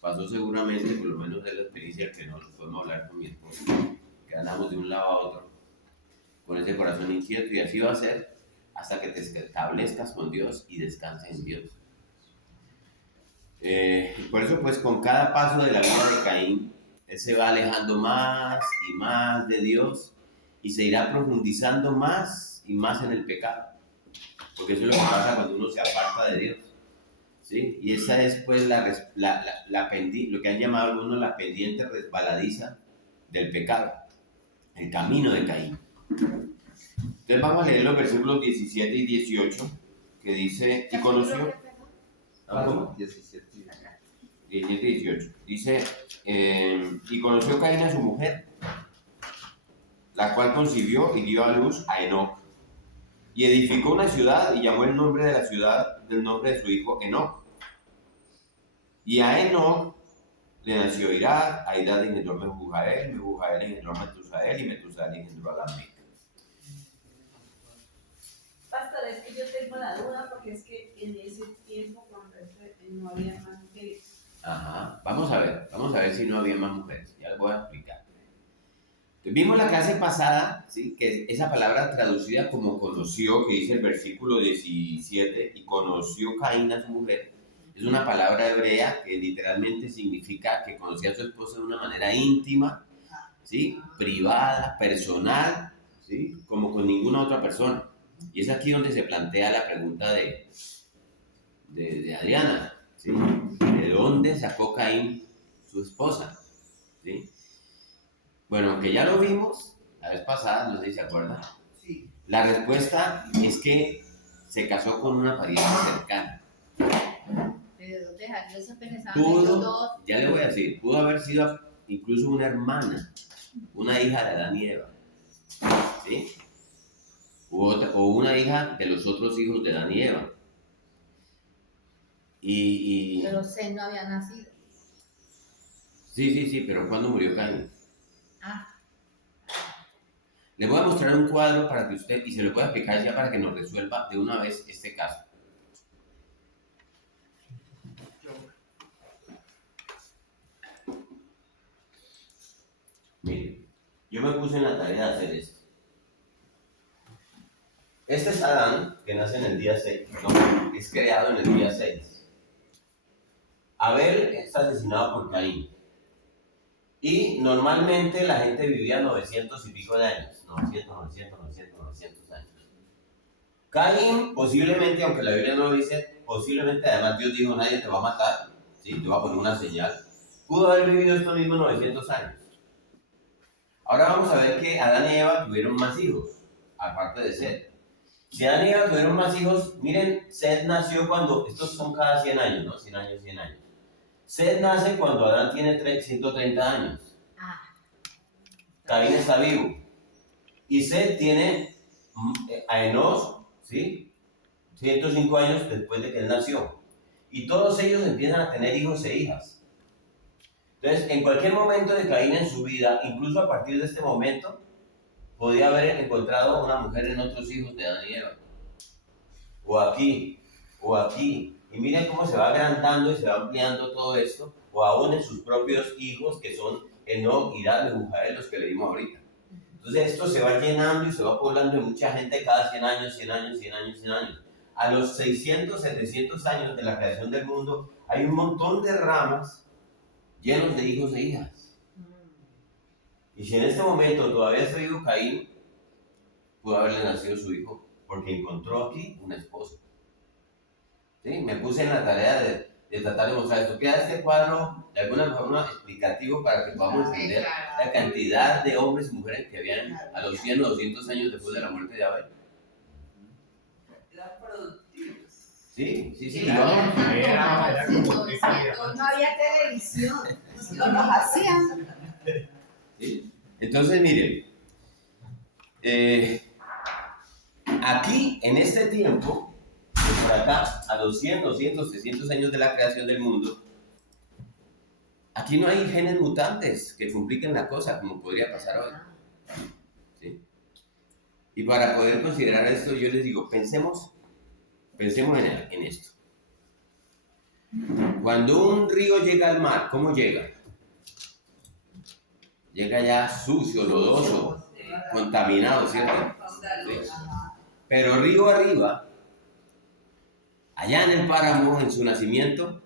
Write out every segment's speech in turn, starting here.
pasó seguramente, por lo menos de la experiencia que nos podemos hablar con mi esposa, que andamos de un lado a otro, con ese corazón inquieto, y así va a ser hasta que te establezcas con Dios y descanses en Dios. Por eso, pues, con cada paso de la vida de Caín, él se va alejando más y más de Dios y se irá profundizando más y más en el pecado, porque eso es lo que pasa cuando uno se aparta de Dios, ¿sí? Y esa es, pues, lo que han llamado algunos la pendiente resbaladiza del pecado, el camino de Caín. Entonces vamos a leer los versículos 17 y 18, que dice, y conoció... ¿Cómo? 17 y 18. Dice, y conoció Caín a su mujer, la cual concibió y dio a luz a Enoc. Y edificó una ciudad y llamó el nombre de la ciudad del nombre de su hijo Enoc. Y a Enoc le nació Irad, a Irad engendró Mehujael, Mehujael engendró Metusael y Metusael engendró a Lamec. Pastor, es que yo tengo la duda porque es que en ese tiempo cuando no había más mujeres. Ajá, vamos a ver si no había más mujeres, ya les voy a explicar. Entonces, vimos la clase pasada, ¿sí? Que esa palabra traducida como conoció, que dice el versículo 17, y conoció Caín a su mujer, es una palabra hebrea que literalmente significa que conocía a su esposa de una manera íntima, ¿sí? Privada, personal, ¿sí? Como con ninguna otra persona. Y es aquí donde se plantea la pregunta de Adriana, ¿sí? ¿De dónde sacó Caín su esposa? ¿Sí? Bueno, aunque ya lo vimos la vez pasada, no sé si se acuerdan. Sí. La respuesta es que se casó con una pariente cercana. ¿De dónde salió eso? Pudo, ya le voy a decir, pudo haber sido incluso una hermana, una hija de Adán y Eva, ¿sí? O una hija de los otros hijos de Adán y Eva. Pero Seth no había nacido. Sí, pero ¿cuándo murió Caín? Ah. Le voy a mostrar un cuadro para que usted, y se lo pueda explicar ya para que nos resuelva de una vez este caso. Mire, yo me puse en la tarea de hacer esto. Este es Adán, que nace en el día 6, no, es creado en el día 6. Abel está asesinado por Caín. Y normalmente la gente vivía 900 y pico de años. 900 años. Caín, posiblemente, aunque la Biblia no lo dice, posiblemente, además Dios dijo, nadie te va a matar, ¿sí? Te va a poner una señal. Pudo haber vivido estos mismos 900 años. Ahora vamos a ver que Adán y Eva tuvieron más hijos, aparte de Seth. Si Adán y Eva tuvieron más hijos, miren, Seth nació cuando, estos son cada 100 años, ¿no? 100 años. Seth nace cuando Adán tiene 130 años. Caín está vivo. Y Seth tiene a Enos, ¿sí? 105 años después de que él nació. Y todos ellos empiezan a tener hijos e hijas. Entonces, en cualquier momento de Caín en su vida, incluso a partir de este momento, podía haber encontrado una mujer en otros hijos de Adán y Eva. O aquí. Y miren cómo se va agrandando y se va ampliando todo esto, o aún en sus propios hijos, que son Enoc, Irad, Mehujael, los que leímos ahorita. Entonces esto se va llenando y se va poblando de mucha gente cada 100 años. A los 600, 700 años de la creación del mundo, hay un montón de ramas llenos de hijos e hijas. Y si en este momento todavía está vivo Caín, pudo haberle nacido su hijo, porque encontró aquí una esposa. ¿Sí? Me puse en la tarea de tratar de mostrar esto. Queda este cuadro de alguna forma explicativo para que podamos entender la cantidad de hombres y mujeres que habían a los 100 o 200 años después de la muerte de Abel. Eran productivos. Sí. No había televisión, los hacían. ¿Sí? Entonces, miren, aquí, en este tiempo, por acá, a los 100, 200, 300 años de la creación del mundo, aquí no hay genes mutantes que compliquen la cosa, como podría pasar hoy. ¿Sí? Y para poder considerar esto, yo les digo, pensemos en esto. Cuando un río llega al mar, ¿cómo llega? Llega ya sucio, lodoso, contaminado, ¿cierto? Sí. Pero río arriba, allá en el páramo, en su nacimiento,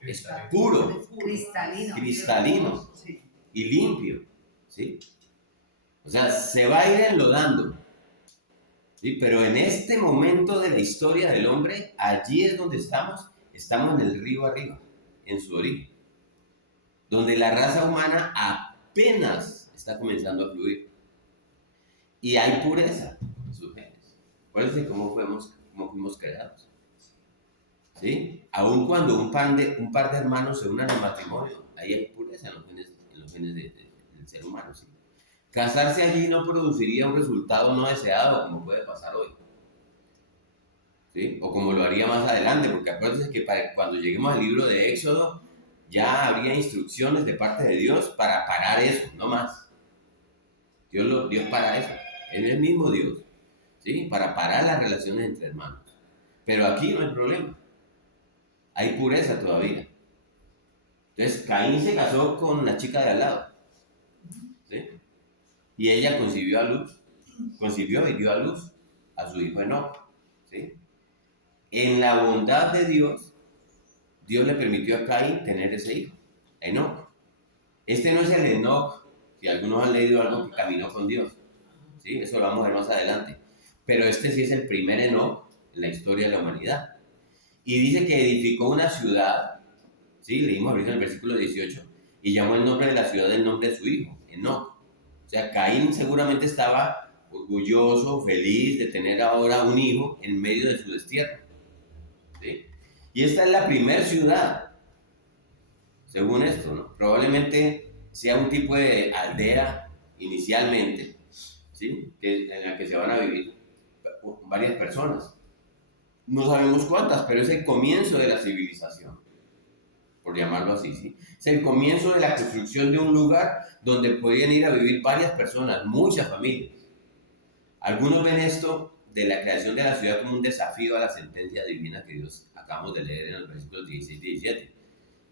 es puro, Cristalino. cristalino Sí. y limpio, ¿sí? O sea, se va a ir enlodando, ¿sí? Pero en este momento de la historia del hombre, allí es donde estamos en el río arriba, en su origen, donde la raza humana apenas está comenzando a fluir y hay pureza en sus genes. Por eso es como fuimos creados, ¿sí? Aun cuando un par de hermanos se unan en matrimonio, ahí hay pureza en los genes del ser humano, ¿sí? Casarse allí no produciría un resultado no deseado, como puede pasar hoy, ¿sí? O como lo haría más adelante, porque acuérdense que cuando lleguemos al libro de Éxodo, ya habría instrucciones de parte de Dios para parar eso, no más. Dios para eso, Él es el mismo Dios, ¿sí? Para parar las relaciones entre hermanos. Pero aquí no hay problema, hay pureza todavía. Entonces, Caín se casó con la chica de al lado, ¿sí? Y ella concibió y dio a luz a su hijo Enoc, ¿sí? En la bondad de Dios, Dios le permitió a Caín tener ese hijo, Enoc. Este no es el Enoc, si algunos han leído algo que caminó con Dios, ¿sí? Eso lo vamos a ver más adelante. Pero este sí es el primer Enoc en la historia de la humanidad. Y dice que edificó una ciudad, ¿sí? Leímos ahorita en el versículo 18, y llamó el nombre de la ciudad del nombre de su hijo, Enoc. O sea, Caín seguramente estaba orgulloso, feliz de tener ahora un hijo en medio de su destierro, ¿sí? Y esta es la primera ciudad, según esto, ¿no? Probablemente sea un tipo de aldea inicialmente, ¿sí? En la que se van a vivir varias personas. No sabemos cuántas, pero es el comienzo de la civilización, por llamarlo así, ¿sí? Es el comienzo de la construcción de un lugar donde podían ir a vivir varias personas, muchas familias. Algunos ven esto de la creación de la ciudad como un desafío a la sentencia divina que Dios acabamos de leer en los versículos 16 y 17,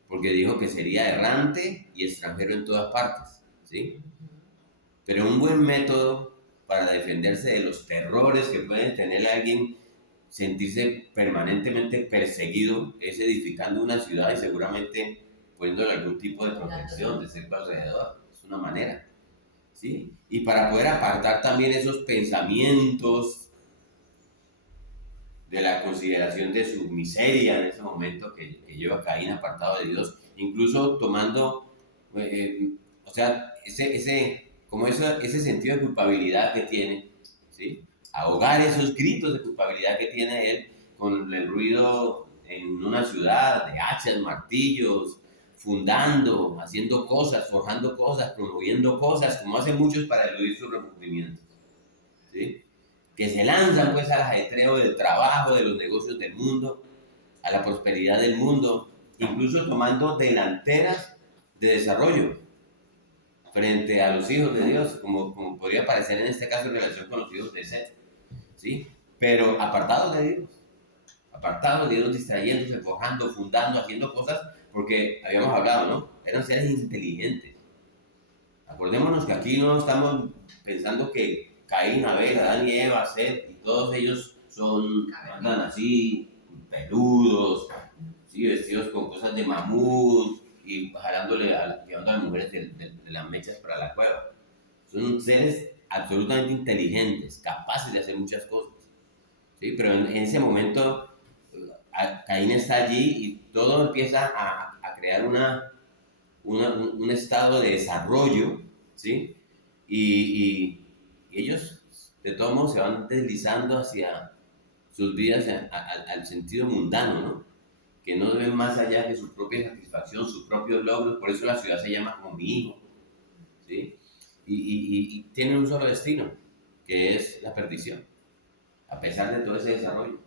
porque dijo que sería errante y extranjero en todas partes, ¿sí? Pero un buen método para defenderse de los terrores que puede tener alguien, sentirse permanentemente perseguido, es edificando una ciudad y seguramente poniéndole algún tipo de protección de cerco alrededor. Es una manera, ¿sí? Y para poder apartar también esos pensamientos de la consideración de su miseria en ese momento que lleva a Caín apartado de Dios, incluso tomando, o sea, ese sentido de culpabilidad que tiene, ¿sí? Ahogar esos gritos de culpabilidad que tiene él con el ruido en una ciudad de hachas, martillos, fundando, haciendo cosas, forjando cosas, promoviendo cosas, como hacen muchos para eludir sus remordimientos, ¿sí? Que se lanzan pues al ajetreo del trabajo, de los negocios del mundo, a la prosperidad del mundo, incluso tomando delanteras de desarrollo frente a los hijos de Dios, como podría parecer en este caso en relación con los hijos de Seth, ¿sí? Pero apartados de Dios, distrayéndose, forjando, fundando, haciendo cosas, porque habíamos hablado, ¿no? Eran seres inteligentes. Acordémonos que aquí no estamos pensando que Caín, Abel, Adán y Eva, Seth, y todos ellos andan así, peludos, ¿sí? Vestidos con cosas de mamut y llevando a las mujeres de las mechas para la cueva. Son seres absolutamente inteligentes, capaces de hacer muchas cosas, ¿sí? Pero en ese momento Caín está allí y todo empieza a crear un estado de desarrollo, ¿sí? Y ellos de todos modos se van deslizando hacia sus vidas al sentido mundano, ¿no? Que no ven más allá de su propia satisfacción, sus propios logros. Por eso la ciudad se llama como mi hijo, ¿sí? Y tienen un solo destino, que es la perdición, a pesar de todo ese desarrollo.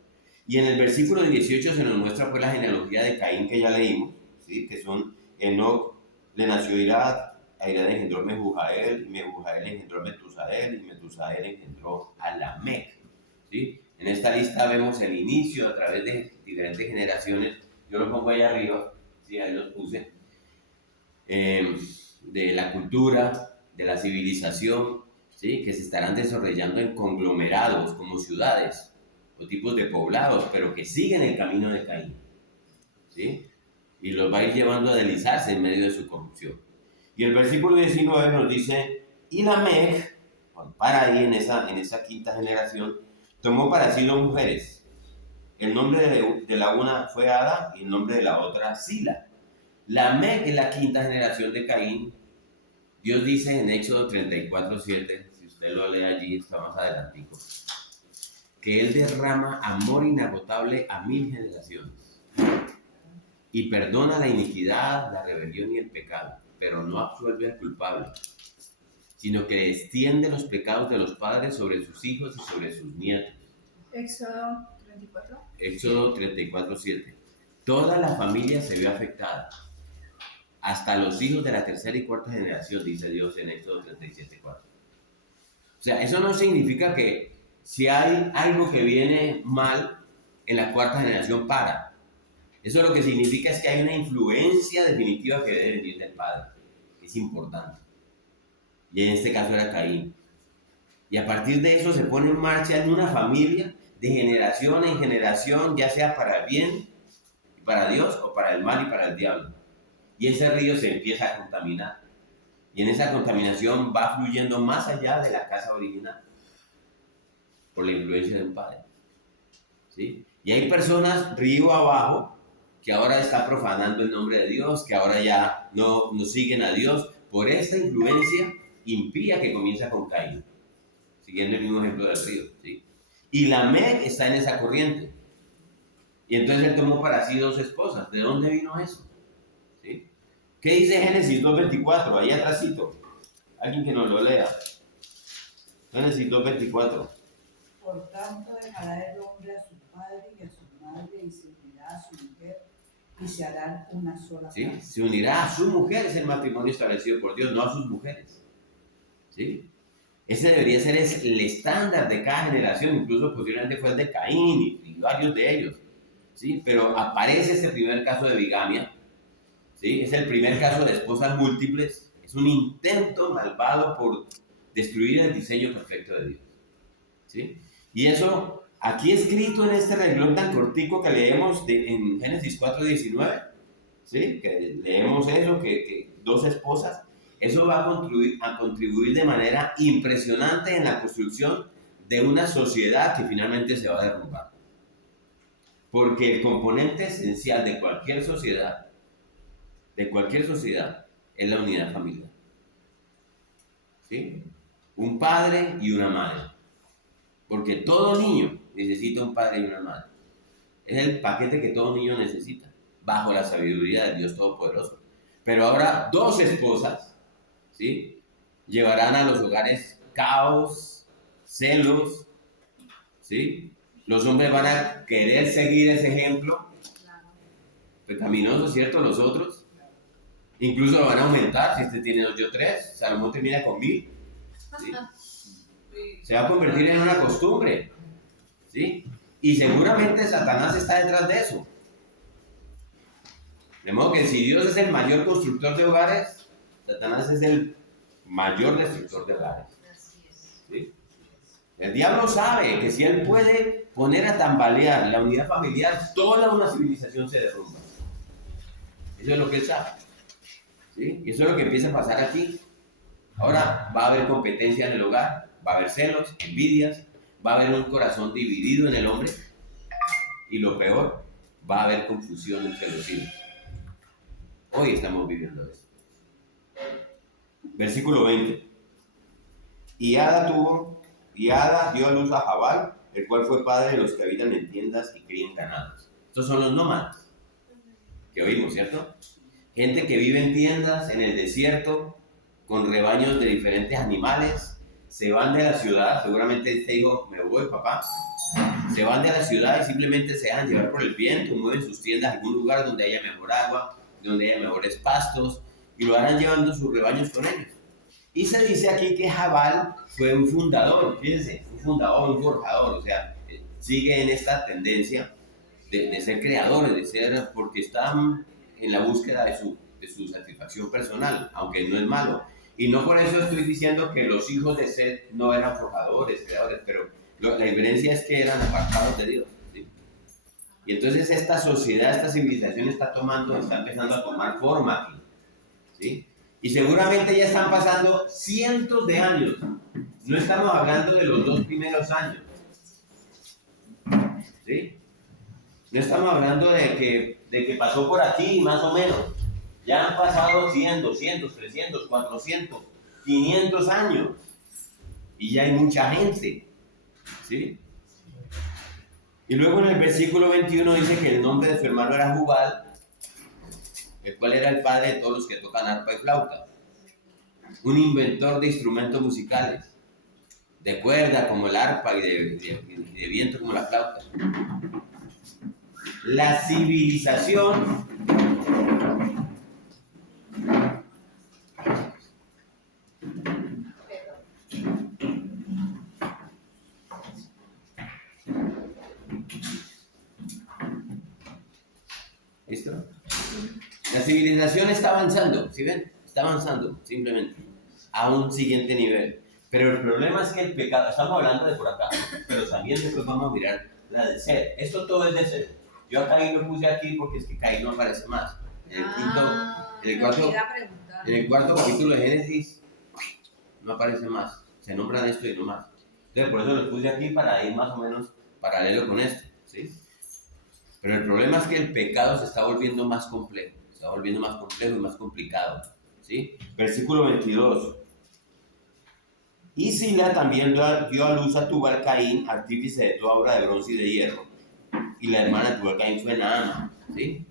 Y en el versículo 18 se nos muestra pues la genealogía de Caín que ya leímos, ¿sí? Que son Enoc le nació Irad, a Irad engendró Mehujael, Mehujael engendró Metusael, y Metusael engendró a Lamec, ¿sí? En esta lista vemos el inicio a través de diferentes generaciones. Yo lo pongo ahí arriba, sí, ahí los puse, de la cultura, de la civilización, ¿sí? Que se estarán desarrollando en conglomerados como ciudades o tipos de poblados, pero que siguen el camino de Caín, ¿sí? Y los va a ir llevando a deslizarse en medio de su corrupción. Y el versículo 19 nos dice, y Lamec, para ahí en esa quinta generación, tomó para sí dos mujeres. El nombre de la una fue Ada y el nombre de la otra Sila. Lamec es la quinta generación de Caín. Dios dice en Éxodo 34:7, si usted lo lee allí, está más adelantico, que Él derrama amor inagotable a 1000 generaciones y perdona la iniquidad, la rebelión y el pecado, pero no absuelve al culpable, sino que extiende los pecados de los padres sobre sus hijos y sobre sus nietos. Éxodo 34. Éxodo 34:7. Toda la familia se vio afectada, hasta los hijos de la tercera y cuarta generación, dice Dios en Éxodo 37:4. O sea, eso no significa que si hay algo que viene mal en la cuarta generación para. Eso lo que significa es que hay una influencia definitiva que debe venir del padre. Es importante. Y en este caso era Caín. Y a partir de eso se pone en marcha en una familia de generación en generación, ya sea para el bien, para Dios, o para el mal y para el diablo. Y ese río se empieza a contaminar. Y en esa contaminación va fluyendo más allá de la casa original, por la influencia de un padre. ¿Sí? Y hay personas río abajo que ahora están profanando el nombre de Dios, que ahora ya no siguen a Dios por esta influencia impía que comienza con Caín, siguiendo el mismo ejemplo del río. ¿Sí? Y Lamec está en esa corriente. Y entonces él tomó para sí dos esposas. ¿De dónde vino eso? ¿Sí? ¿Qué dice Génesis 2:24? Ahí atrásito. Alguien que nos lo lea. Génesis 2:24. Por tanto dejará el hombre a su padre y a su madre y se unirá a su mujer y se harán una sola ¿Sí? carne. Se unirá a su mujer, es el matrimonio establecido por Dios, no a sus mujeres. ¿Sí? Ese debería ser el estándar de cada generación, incluso posiblemente fue el de Caín y varios de ellos. ¿Sí? Pero aparece este primer caso de bigamia. ¿Sí? Es el primer caso de esposas múltiples. Es un intento malvado por destruir el diseño perfecto de Dios. ¿Sí? Y eso, aquí escrito en este renglón tan cortico que leemos en Génesis 4:19, ¿sí? Que leemos eso, que dos esposas, eso va a contribuir de manera impresionante en la construcción de una sociedad que finalmente se va a derrumbar. Porque el componente esencial de cualquier sociedad, es la unidad familiar. ¿Sí? Un padre y una madre. Porque todo niño necesita un padre y una madre. Es el paquete que todo niño necesita, bajo la sabiduría del Dios Todopoderoso. Pero ahora dos esposas, ¿sí? Llevarán a los hogares caos, celos, ¿sí? Los hombres van a querer seguir ese ejemplo pecaminoso, ¿cierto? Los otros. Incluso lo van a aumentar. Si este tiene 2, yo 3, Salomón termina con 1000. ¿Sí? Se va a convertir en una costumbre, ¿sí? Y seguramente Satanás está detrás de eso. De modo que si Dios es el mayor constructor de hogares, Satanás es el mayor destructor de hogares. ¿Sí? El diablo sabe que si él puede poner a tambalear la unidad familiar, toda una civilización se derrumba. Eso es lo que él sabe. ¿Sí? Y eso es lo que empieza a pasar aquí. Ahora va a haber competencia en el hogar, va a haber celos, envidias, va a haber un corazón dividido en el hombre y lo peor, va a haber confusión entre los hijos. Hoy estamos viviendo eso. Versículo 20. Y Ada dio a luz a Jabal, el cual fue padre de los que habitan en tiendas y crían ganados. Estos son los nómadas que oímos, ¿cierto? Gente que vive en tiendas, en el desierto, con rebaños de diferentes animales, se van de la ciudad, seguramente este dijo, me voy papá, se van de la ciudad y simplemente se dejan llevar por el viento, mueven sus tiendas a algún lugar donde haya mejor agua, donde haya mejores pastos, y lo van llevando sus rebaños con ellos. Y se dice aquí que Jabal fue un fundador, fíjense, un fundador, un forjador, o sea, sigue en esta tendencia de ser creadores, de ser, porque están en la búsqueda de su satisfacción personal, aunque no es malo. Y no por eso estoy diciendo que los hijos de Seth no eran forjadores, creadores, pero la diferencia es que eran apartados de Dios. ¿Sí? Y entonces esta sociedad, esta civilización está empezando a tomar forma aquí. ¿Sí? Y seguramente ya están pasando cientos de años. No estamos hablando de los 2 primeros años. ¿Sí? No estamos hablando de que pasó por aquí, más o menos. Ya han pasado 100, 200, 300, 400, 500 años. Y ya hay mucha gente. ¿Sí? Y luego en el versículo 21 dice que el nombre de su hermano era Jubal, el cual era el padre de todos los que tocan arpa y flauta. Un inventor de instrumentos musicales, de cuerda como el arpa y de viento como la flauta. La civilización ¿listo? La civilización está avanzando, ¿sí ven? Está avanzando, simplemente, a un siguiente nivel. Pero el problema es que el pecado, estamos hablando de por acá, pero también después vamos a mirar la de Seth. Esto todo es de Seth. Yo a Caín lo puse aquí porque es que Caín no aparece más. En el cuarto capítulo de Génesis no aparece más. Se nombran esto y no más. Entonces por eso lo puse aquí para ir más o menos paralelo con esto, ¿sí? Pero el problema es que el pecado se está volviendo más complejo. Se está volviendo más complejo y más complicado, ¿sí? Versículo 22. Y Sila también dio a luz a Tubal Caín, artífice de toda obra de bronce y de hierro. Y la hermana de Tubal Caín fue Naama, ¿sí?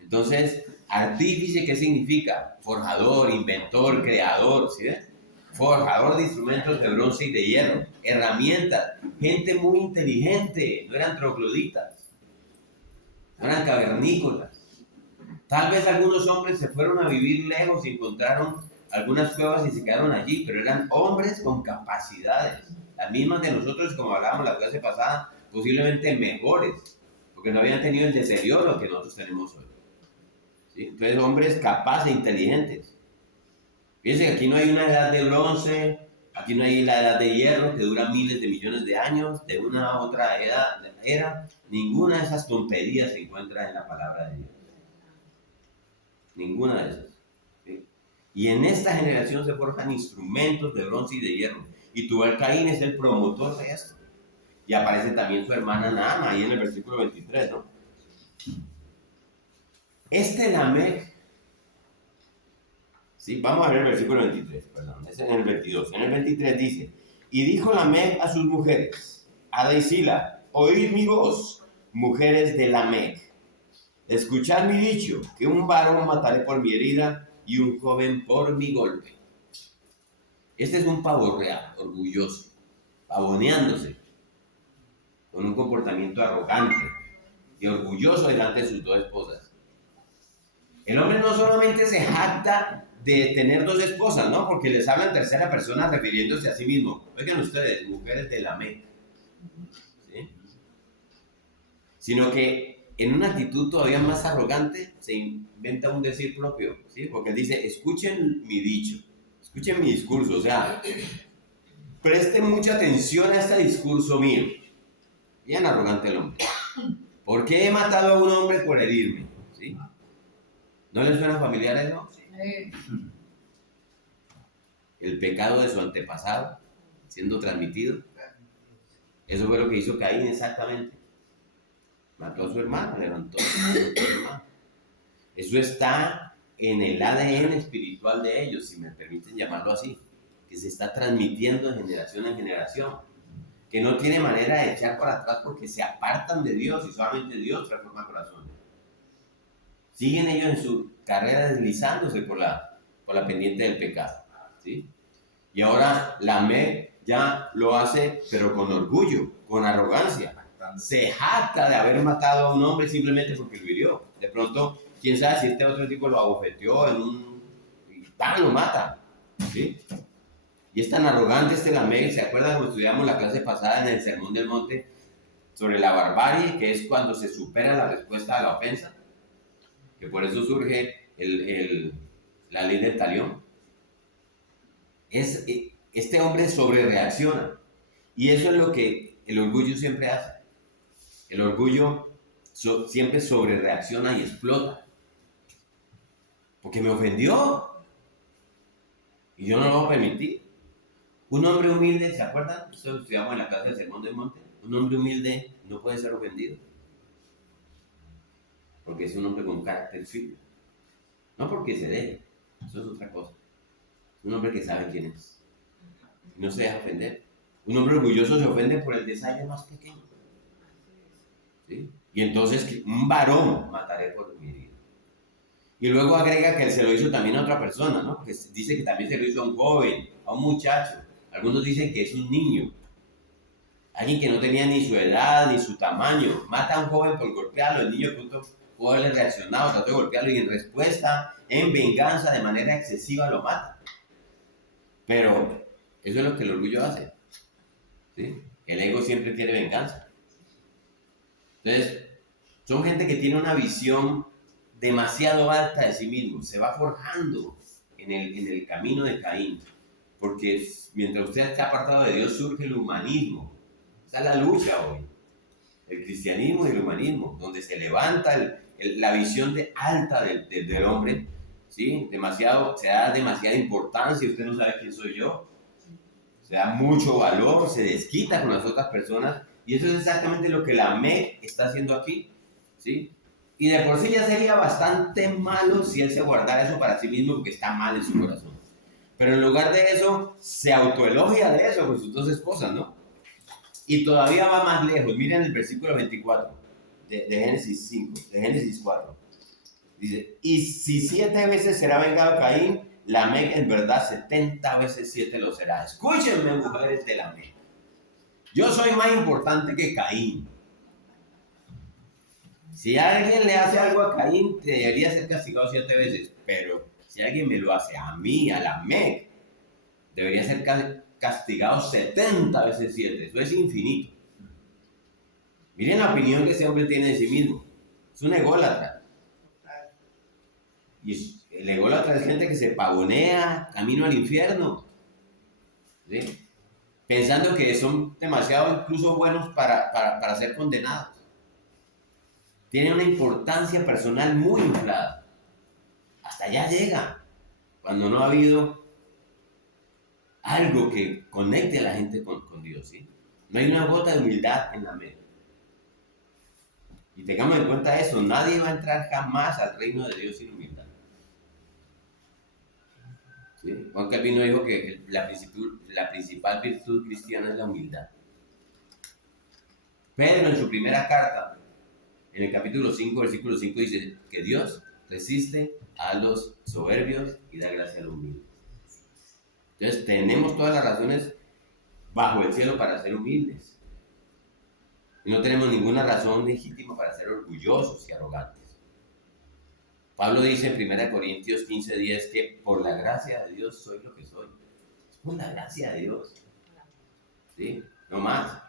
Entonces, artífice, ¿qué significa? Forjador, inventor, creador, ¿sí ves? Forjador de instrumentos de bronce y de hierro, herramientas, gente muy inteligente, no eran trogloditas, no eran cavernícolas. Tal vez algunos hombres se fueron a vivir lejos y encontraron algunas cuevas y se quedaron allí, pero eran hombres con capacidades, las mismas de nosotros, como hablábamos la clase pasada, posiblemente mejores, porque no habían tenido el deterioro que nosotros tenemos hoy. ¿Sí? Entonces, hombres capaces e inteligentes. Fíjense que aquí no hay una edad de bronce, aquí no hay la edad de hierro que dura miles de millones de años, de una a otra era. Ninguna de esas tonterías se encuentra en la palabra de Dios. Ninguna de esas. ¿Sí? Y en esta generación se forjan instrumentos de bronce y de hierro. Y Tubal Caín es el promotor de esto. Y aparece también su hermana Naama ahí en el versículo 23, ¿no? Lamec, sí, vamos a ver el versículo 23, perdón, es en el 22. En el 23 dice: y dijo Lamec a sus mujeres, Ada y Sila, oíd mi voz, mujeres de Lamec, escuchad mi dicho, que un varón mataré por mi herida y un joven por mi golpe. Este es un pavo real, orgulloso, pavoneándose, con un comportamiento arrogante y orgulloso delante de sus 2 esposas. El hombre no solamente se jacta de tener 2 esposas, ¿no? Porque les habla en tercera persona refiriéndose a sí mismo. Oigan ustedes, mujeres de Lamec, ¿sí? Sino que en una actitud todavía más arrogante se inventa un decir propio, ¿sí? Porque él dice, escuchen mi dicho, escuchen mi discurso, o sea, presten mucha atención a este discurso mío. Bien arrogante el hombre. ¿Por qué he matado a un hombre por herirme? ¿Sí? ¿No les suena familiar eso? El pecado de su antepasado siendo transmitido. Eso fue lo que hizo Caín exactamente. Mató a su hermano, levantó a su hermano. Eso está en el ADN espiritual de ellos, si me permiten llamarlo así, que se está transmitiendo de generación en generación, que no tiene manera de echar para atrás porque se apartan de Dios y solamente Dios transforma corazones. Siguen ellos en su carrera deslizándose por la pendiente del pecado, ¿sí? Y ahora Lamec ya lo hace, pero con orgullo, con arrogancia. Se jacta de haber matado a un hombre simplemente porque lo hirió. De pronto, quién sabe si este otro tipo lo abofeteó y lo mata, ¿sí? Y es tan arrogante Lamec. ¿Se acuerdan cuando estudiamos la clase pasada en el Sermón del Monte sobre la barbarie, que es cuando se supera la respuesta a la ofensa? que por eso surge la ley del talión. Este hombre sobrereacciona. Y eso es lo que el orgullo siempre hace. El orgullo siempre sobrereacciona y explota. Porque me ofendió. Y yo no lo voy a permitir. Un hombre humilde, ¿se acuerdan? Esto lo estudiamos en la clase del Sermón del Monte. Un hombre humilde no puede ser ofendido. Porque es un hombre con carácter firme. No porque se deje. Eso es otra cosa. Es un hombre que sabe quién es. No se deja ofender. Un hombre orgulloso se ofende por el detalle más pequeño. ¿Sí? Y entonces, un varón mataré por mi herida. Y luego agrega que él se lo hizo también a otra persona, ¿no? Porque dice que también se lo hizo a un joven, a un muchacho. Algunos dicen que es un niño. Alguien que no tenía ni su edad ni su tamaño. Mata a un joven por golpearlo. El niño de pronto pudo haberle reaccionado, trató de golpearlo y en respuesta, en venganza, de manera excesiva lo mata. Pero eso es lo que el orgullo hace. ¿Sí? El ego siempre quiere venganza. Entonces, son gente que tiene una visión demasiado alta de sí mismo. Se va forjando en el camino de Caín. Porque mientras usted está apartado de Dios, surge el humanismo. Esa es la lucha hoy. El cristianismo y el humanismo, donde se levanta la visión alta del hombre, ¿sí? Se da demasiada importancia, usted no sabe quién soy yo. Se da mucho valor, se desquita con las otras personas, y eso es exactamente lo que la MEC está haciendo aquí, ¿sí? Y de por sí ya sería bastante malo si él se guardara eso para sí mismo, porque está mal en su corazón. Pero en lugar de eso, se autoelogia de eso con sus dos esposas, ¿no? Y todavía va más lejos. Miren el versículo 24 de Génesis 5, de Génesis 4. Dice, y si 7 veces será vengado Caín, Lamec en verdad 70 veces 7 lo será. Escúchenme, mujeres de Lamec. Yo soy más importante que Caín. Si alguien le hace algo a Caín, debería ser castigado 7 veces. Pero si alguien me lo hace a mí, a Lamec, debería ser castigado 70 veces 7. Eso es infinito. Miren la opinión que ese hombre tiene de sí mismo. Es un ególatra. Y el ególatra es gente que se pavonea camino al infierno. ¿Sí? Pensando que son demasiado incluso buenos para ser condenados. Tiene una importancia personal muy inflada. Hasta allá llega. Cuando no ha habido algo que conecte a la gente con Dios, ¿sí? No hay una gota de humildad en la mente. Y tengamos en cuenta eso, nadie va a entrar jamás al reino de Dios sin humildad. ¿Sí? Juan Calvino dijo que la principal virtud cristiana es la humildad. Pedro en su primera carta, en el capítulo 5, versículo 5, dice que Dios resiste a los soberbios y da gracia a los humildes. Entonces tenemos todas las razones bajo el cielo para ser humildes. Y no tenemos ninguna razón legítima para ser orgullosos y arrogantes. Pablo dice en 1 Corintios 15:10 que por la gracia de Dios soy lo que soy. Es por la gracia de Dios. ¿Sí? No más.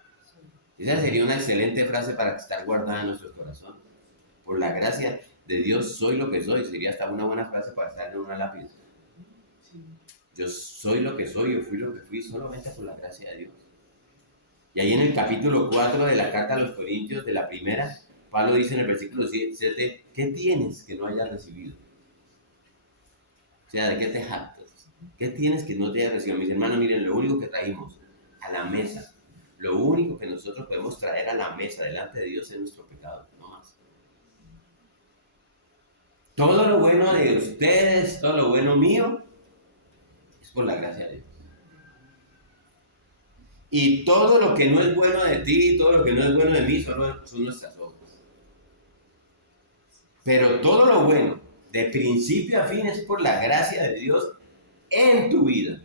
Esa sería una excelente frase para estar guardada en nuestro corazón. Por la gracia de Dios soy lo que soy. Sería hasta una buena frase para estar en una lápiz. Yo soy lo que soy, yo fui lo que fui solamente por la gracia de Dios. Y ahí en el capítulo 4 de la carta a los Corintios, de la primera, Pablo dice en el versículo 7, ¿qué tienes que no hayas recibido? O sea, ¿de qué te jactas? ¿Qué tienes que no te hayas recibido? Mis hermanos, miren, lo único que traímos a la mesa, lo único que nosotros podemos traer a la mesa delante de Dios es nuestro pecado, no más. Todo lo bueno de ustedes, todo lo bueno mío, es por la gracia de Dios. Y todo lo que no es bueno de ti, todo lo que no es bueno de mí, son nuestras obras. Pero todo lo bueno, de principio a fin, es por la gracia de Dios en tu vida.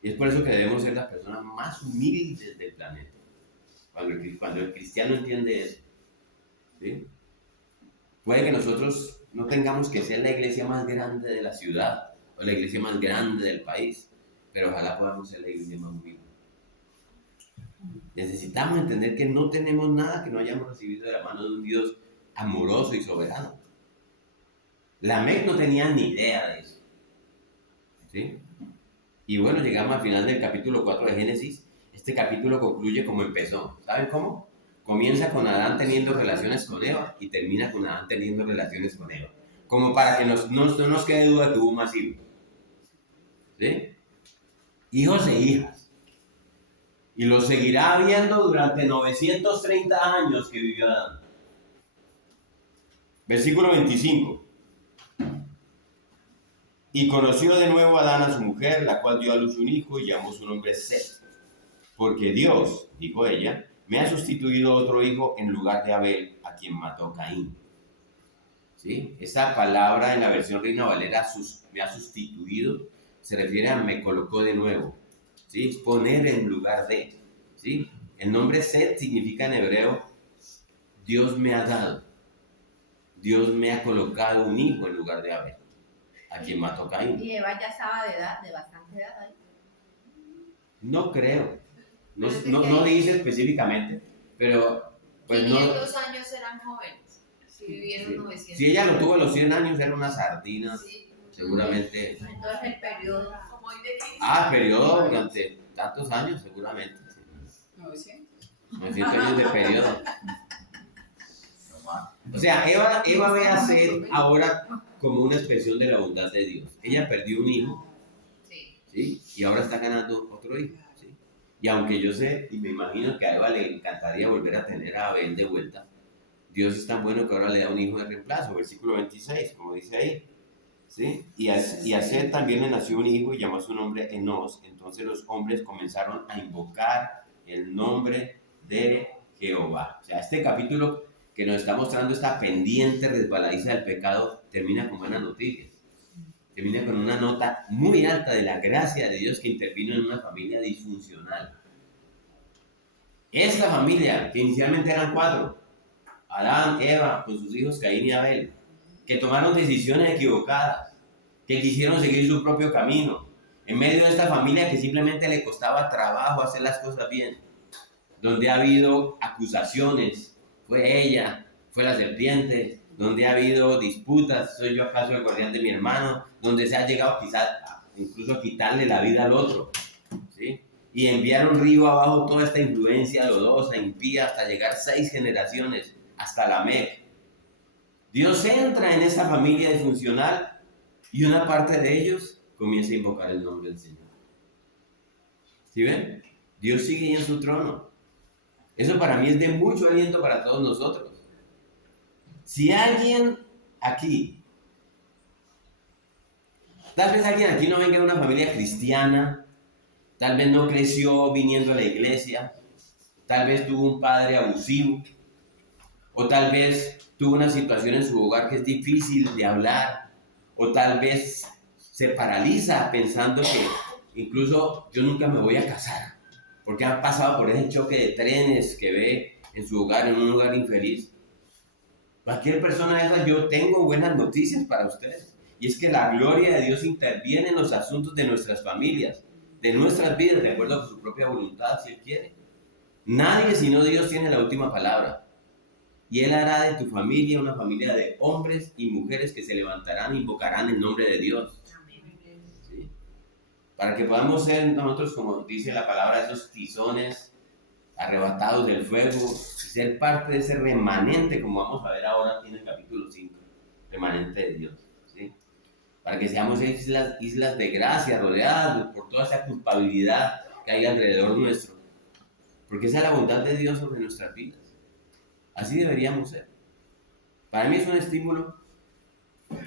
Y es por eso que debemos ser las personas más humildes del planeta. Cuando el cristiano entiende eso, ¿sí? Puede que nosotros no tengamos que ser la iglesia más grande de la ciudad o la iglesia más grande del país, pero ojalá podamos ser la iglesia más humilde. Necesitamos entender que no tenemos nada que no hayamos recibido de la mano de un Dios amoroso y soberano. Lamec no tenía ni idea de eso. ¿Sí? Y bueno, llegamos al final del capítulo 4 de Génesis. Este capítulo concluye como empezó. ¿Saben cómo? Comienza con Adán teniendo relaciones con Eva y termina con Adán teniendo relaciones con Eva. Como para que no nos quede duda que hubo más hijos. ¿Sí? Hijos e hijas. Y los seguirá habiendo durante 930 años que vivió Adán. Versículo 25. Y conoció de nuevo Adán a su mujer, la cual dio a luz un hijo y llamó su nombre Set. Porque Dios, dijo ella, me ha sustituido otro hijo en lugar de Abel, a quien mató Caín. ¿Sí? Esta palabra en la versión Reina Valera, me ha sustituido, se refiere a me colocó de nuevo. ¿Sí? Poner en lugar de. ¿Sí? El nombre Set significa en hebreo, Dios me ha dado. Dios me ha colocado un hijo en lugar de Abel, a quien mató Caín. Y Eva ya estaba de edad, de bastante edad ahí. No creo. No dice específicamente, pero pues 500 años eran jóvenes. Si vivieron Sí. 900. Si ella lo tuvo a los 100 años, era una sardina, Sí. seguramente. Entonces el periodo. Como hoy de 15. Periodo durante tantos años, seguramente. 900. 900 años de periodo. O sea, Eva ve a Set ahora como una expresión de la bondad de Dios. Ella perdió un hijo, Sí. ¿sí? Y ahora está ganando otro hijo, ¿sí? Y aunque yo sé, y me imagino que a Eva le encantaría volver a tener a Abel de vuelta, Dios es tan bueno que ahora le da un hijo de reemplazo, versículo 26, como dice ahí, ¿sí? Y a Set también le nació un hijo y llamó su nombre Enos. Entonces los hombres comenzaron a invocar el nombre de Jehová. O sea, este capítulo que nos está mostrando esta pendiente resbaladiza del pecado termina con buenas noticias. Termina con una nota muy alta de la gracia de Dios que intervino en una familia disfuncional. Esta familia, que inicialmente eran 4, Adán, Eva, con sus hijos Caín y Abel, que tomaron decisiones equivocadas, que quisieron seguir su propio camino, en medio de esta familia que simplemente le costaba trabajo hacer las cosas bien, donde ha habido acusaciones, fue ella, fue la serpiente, donde ha habido disputas, soy yo acaso el guardián de mi hermano, donde se ha llegado quizás incluso a quitarle la vida al otro, ¿sí? Y enviaron río abajo toda esta influencia lodosa, impía, hasta llegar 6 generaciones, hasta Lamec. Dios entra en esta familia disfuncional y una parte de ellos comienza a invocar el nombre del Señor. ¿Sí ven? Dios sigue ahí en su trono. Eso para mí es de mucho aliento para todos nosotros. Si alguien aquí, tal vez alguien aquí no venga de una familia cristiana, tal vez no creció viniendo a la iglesia, tal vez tuvo un padre abusivo, o tal vez tuvo una situación en su hogar que es difícil de hablar, o tal vez se paraliza pensando que incluso yo nunca me voy a casar, porque ha pasado por ese choque de trenes que ve en su hogar, en un lugar infeliz. Cualquier persona de esas, yo tengo buenas noticias para ustedes. Y es que la gloria de Dios interviene en los asuntos de nuestras familias, de nuestras vidas, de acuerdo a su propia voluntad, si Él quiere. Nadie sino Dios tiene la última palabra. Y Él hará de tu familia una familia de hombres y mujeres que se levantarán e invocarán el nombre de Dios. ¿Sí? Para que podamos ser nosotros, como dice la palabra, esos tizones arrebatados del fuego, y ser parte de ese remanente, como vamos a ver ahora aquí en el capítulo 5, remanente de Dios, ¿sí? Para que seamos islas de gracia, rodeadas por toda esa culpabilidad que hay alrededor nuestro, porque esa es la bondad de Dios sobre nuestras vidas. Así deberíamos ser. Para mí es un estímulo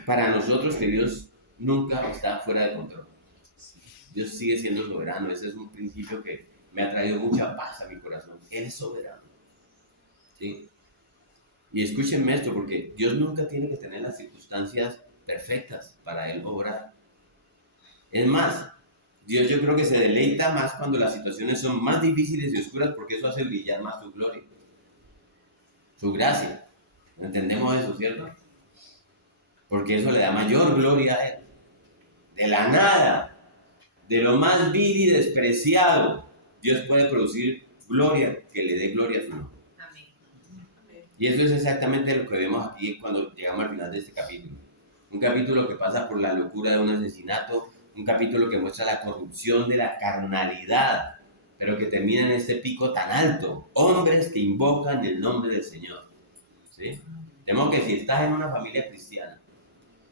para nosotros que Dios nunca está fuera de control. Dios sigue siendo soberano. Ese es un principio que me ha traído mucha paz a mi corazón. Él es soberano. ¿Sí? Y escúchenme esto, porque Dios nunca tiene que tener las circunstancias perfectas para Él obrar. Es más, Dios yo creo que se deleita más cuando las situaciones son más difíciles y oscuras, porque eso hace brillar más su gloria, su gracia. ¿Entendemos eso, cierto? Porque eso le da mayor gloria a Él. De la nada, de lo más vil y despreciado, Dios puede producir gloria que le dé gloria a su nombre. Amén. Y eso es exactamente lo que vemos aquí cuando llegamos al final de este capítulo. Un capítulo que pasa por la locura de un asesinato, un capítulo que muestra la corrupción de la carnalidad, pero que termina en este pico tan alto. Hombres que invocan el nombre del Señor. ¿Sí? De modo que si estás en una familia cristiana,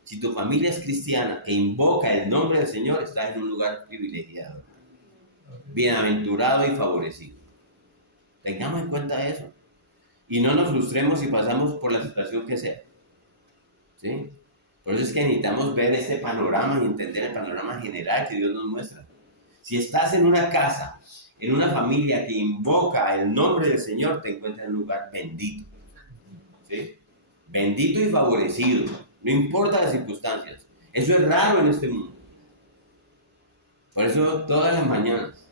si tu familia es cristiana que invoca el nombre del Señor, estás en un lugar privilegiado, bienaventurado y favorecido. Tengamos en cuenta eso. Y no nos frustremos si pasamos por la situación que sea. ¿Sí? Por eso es que necesitamos ver este panorama y entender el panorama general que Dios nos muestra. Si estás en una casa, en una familia que invoca el nombre del Señor, te encuentras en un lugar bendito. ¿Sí? Bendito y favorecido. No importa las circunstancias. Eso es raro en este mundo. Por eso todas las mañanas,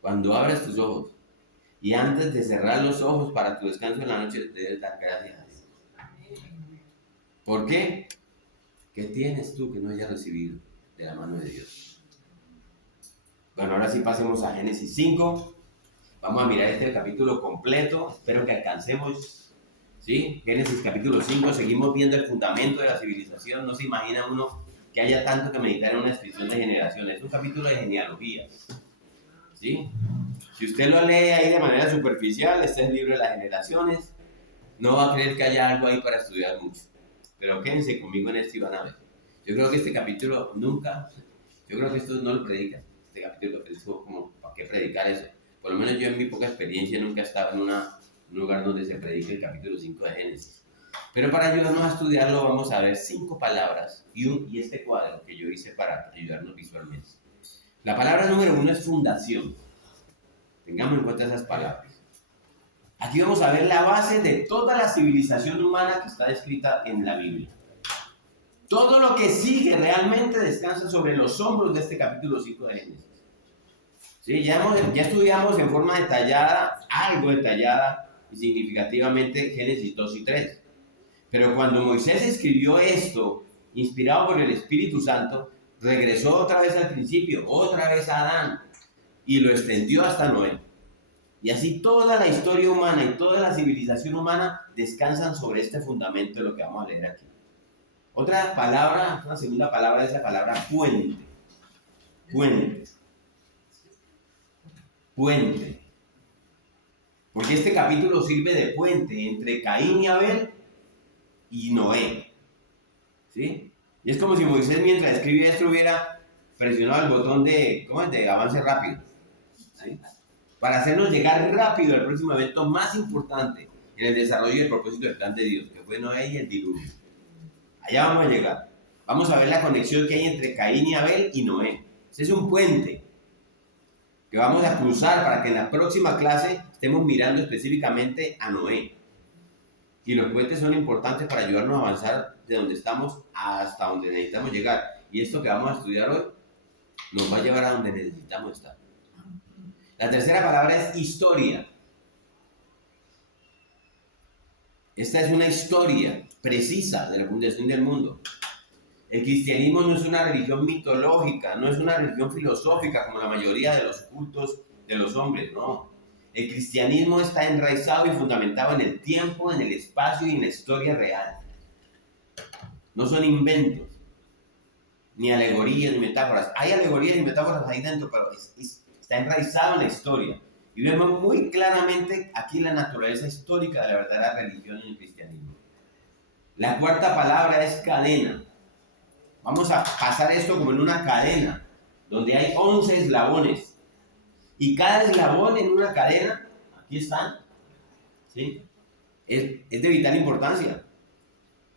cuando abras tus ojos y antes de cerrar los ojos para tu descanso en la noche, debes dar gracias a Dios. ¿Por qué? ¿Qué tienes tú que no hayas recibido de la mano de Dios? Bueno, ahora sí pasemos a Génesis 5. Vamos a mirar este capítulo completo. Espero que alcancemos. ¿Sí? Génesis capítulo 5. Seguimos viendo el fundamento de la civilización. No se imagina uno que haya tanto que meditar en una descripción de generaciones. Es un capítulo de genealogía. ¿Sí? Si usted lo lee ahí de manera superficial, este es el libro de las generaciones, no va a creer que haya algo ahí para estudiar mucho. Pero quédense conmigo en esto y van a ver. Yo creo que este capítulo yo creo que esto no lo predica. Este capítulo es como, ¿para qué predicar eso? Por lo menos yo en mi poca experiencia nunca he estado en un lugar donde se predique el capítulo 5 de Génesis. Pero para ayudarnos a estudiarlo vamos a ver 5 palabras y este cuadro que yo hice para ayudarnos visualmente. La palabra número 1 es fundación. Tengamos en cuenta esas palabras. Aquí vamos a ver la base de toda la civilización humana que está descrita en la Biblia. Todo lo que sigue realmente descansa sobre los hombros de este capítulo 5 de Génesis. ¿Sí? Ya estudiamos en forma detallada, algo detallada y significativamente Génesis 2 y 3. Pero cuando Moisés escribió esto, inspirado por el Espíritu Santo, regresó otra vez al principio, otra vez a Adán, y lo extendió hasta Noé. Y así toda la historia humana y toda la civilización humana descansan sobre este fundamento de lo que vamos a leer aquí. Otra palabra, una segunda palabra es la palabra puente. Puente. Puente. Porque este capítulo sirve de puente entre Caín y Abel y Noé. ¿Sí? Y es como si Moisés mientras escribía esto hubiera presionado el botón de avance rápido. ¿Sí? Para hacernos llegar rápido al próximo evento más importante en el desarrollo y el propósito del plan de Dios, que fue Noé y el diluvio. Allá vamos a llegar. Vamos a ver la conexión que hay entre Caín y Abel y Noé. Ese es un puente que vamos a cruzar para que en la próxima clase estemos mirando específicamente a Noé. Y los puentes son importantes para ayudarnos a avanzar de donde estamos hasta donde necesitamos llegar. Y esto que vamos a estudiar hoy nos va a llevar a donde necesitamos estar. La tercera palabra es historia. Esta es una historia precisa de la fundación del mundo. El cristianismo no es una religión mitológica, no es una religión filosófica como la mayoría de los cultos de los hombres, no. El cristianismo está enraizado y fundamentado en el tiempo, en el espacio y en la historia real. No son inventos, ni alegorías, ni metáforas. Hay alegorías y metáforas ahí dentro, pero está enraizado en la historia. Y vemos muy claramente aquí la naturaleza histórica de la verdadera religión y el cristianismo. La cuarta palabra es cadena. Vamos a pasar esto como en una cadena, donde hay 11 eslabones. Y cada eslabón en una cadena, aquí están, ¿sí? Es de vital importancia.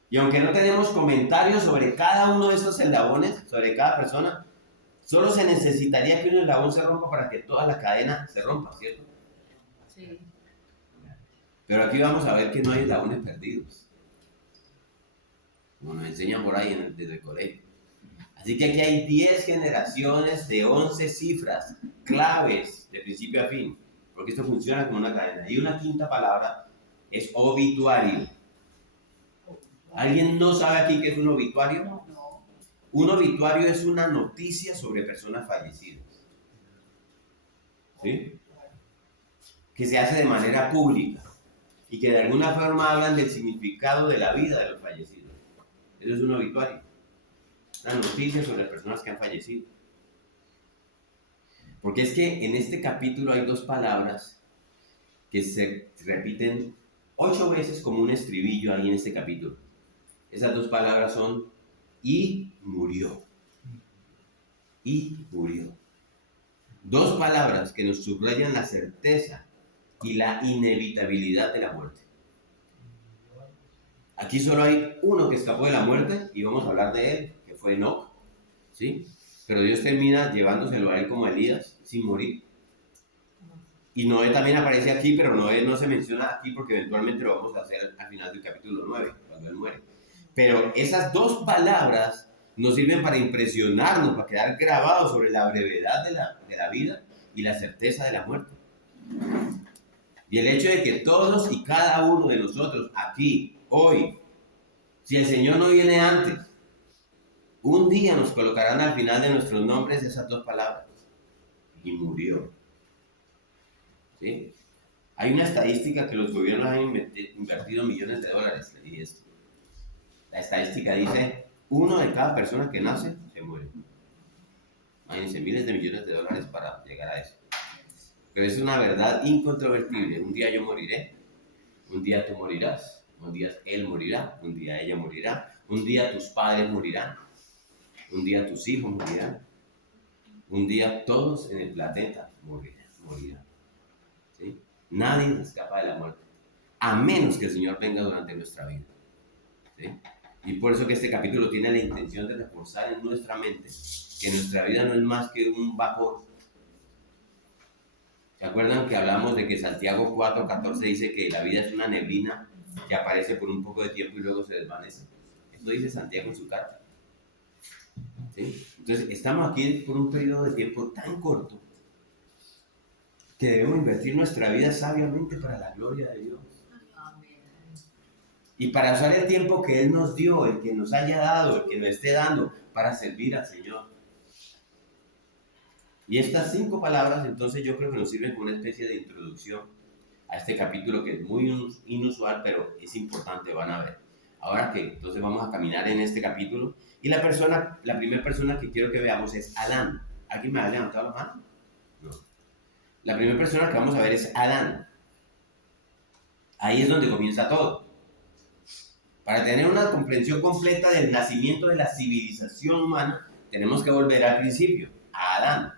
Y aunque no tenemos comentarios sobre cada uno de estos eslabones, sobre cada persona, solo se necesitaría que un eslabón se rompa para que toda la cadena se rompa, ¿cierto? Sí. Pero aquí vamos a ver que no hay eslabones perdidos, como nos enseñan por ahí desde el colegio. Así que aquí hay 10 generaciones de 11 cifras claves de principio a fin, porque esto funciona como una cadena. Y una quinta palabra es obituario. ¿Alguien no sabe aquí qué es un obituario? No. Un obituario es una noticia sobre personas fallecidas, ¿sí? Que se hace de manera pública. y que de alguna forma hablan del significado de la vida de los fallecidos. Eso es un obituario, una noticia sobre las personas que han fallecido. Porque es que en este capítulo hay dos palabras que se repiten 8 veces como un estribillo ahí en este capítulo. Esas dos palabras son y murió. Y murió. Dos palabras que nos subrayan la certeza y la inevitabilidad de la muerte. Aquí solo hay uno que escapó de la muerte y vamos a hablar de él, que fue Enoc, ¿sí? Pero Dios termina llevándoselo a él como a Elías, sin morir. Y Noé también aparece aquí, pero Noé no se menciona aquí porque eventualmente lo vamos a hacer al final del capítulo 9, cuando él muere. Pero esas dos palabras nos sirven para impresionarnos, para quedar grabados sobre la brevedad de la vida y la certeza de la muerte. Y el hecho de que todos y cada uno de nosotros aquí, hoy, si el Señor no viene antes, un día nos colocarán al final de nuestros nombres esas dos palabras. Y murió. ¿Sí? Hay una estadística que los gobiernos han invertido millones de dólares. Le dije esto. La estadística dice, 1 de cada persona que nace se muere. Imagínense, miles de millones de dólares para llegar a eso. Pero es una verdad incontrovertible. Un día yo moriré, un día tú morirás, un día él morirá, un día ella morirá, un día tus padres morirán, un día tus hijos morirán, un día todos en el planeta morirán. ¿Sí? Nadie se escapa de la muerte, a menos que el Señor venga durante nuestra vida. ¿Sí? Y por eso que este capítulo tiene la intención de reforzar en nuestra mente que nuestra vida no es más que un vapor. ¿Se acuerdan que hablamos de que Santiago 4:14 dice que la vida es una neblina que aparece por un poco de tiempo y luego se desvanece? Eso dice Santiago en su carta. ¿Sí? Entonces, estamos aquí por un periodo de tiempo tan corto que debemos invertir nuestra vida sabiamente para la gloria de Dios. Y para usar el tiempo que Él nos dio, el que nos haya dado, el que nos esté dando, para servir al Señor. Y estas 5 palabras, entonces, yo creo que nos sirven como una especie de introducción a este capítulo que es muy inusual, pero es importante, van a ver. Ahora que entonces vamos a caminar en este capítulo. Y la primera persona que quiero que veamos es Adán. ¿Alguien me ha levantado la mano? No. La primera persona que vamos a ver es Adán. Ahí es donde comienza todo. Para tener una comprensión completa del nacimiento de la civilización humana, tenemos que volver al principio, a Adán.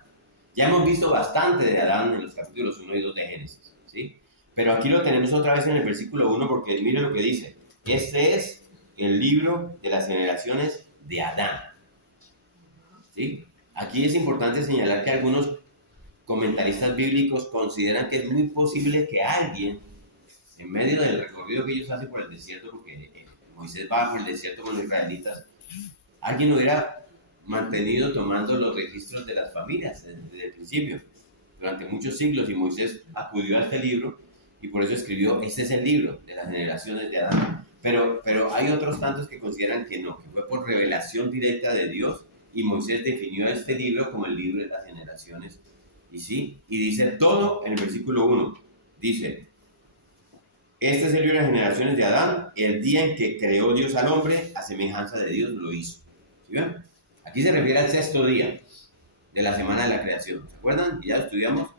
Ya hemos visto bastante de Adán en los capítulos 1 y 2 de Génesis, ¿sí? Pero aquí lo tenemos otra vez en el versículo 1 porque miren lo que dice. Este es el libro de las generaciones de Adán. ¿Sí? Aquí es importante señalar que algunos comentaristas bíblicos consideran que es muy posible que alguien, en medio del recorrido que ellos hacen por el desierto, porque Moisés va por el desierto con los israelitas, alguien hubiera mantenido tomando los registros de las familias desde el principio, durante muchos siglos, y Moisés acudió a este libro y por eso escribió, este es el libro de las generaciones de Adán. Pero hay otros tantos que consideran que no, que fue por revelación directa de Dios y Moisés definió este libro como el libro de las generaciones. Y sí, y dice todo en el versículo 1, dice, este es el libro de las generaciones de Adán, el día en que creó Dios al hombre, a semejanza de Dios lo hizo. ¿Sí ven? Aquí se refiere al 6º día de la semana de la creación. ¿Se acuerdan? Ya lo estudiamos.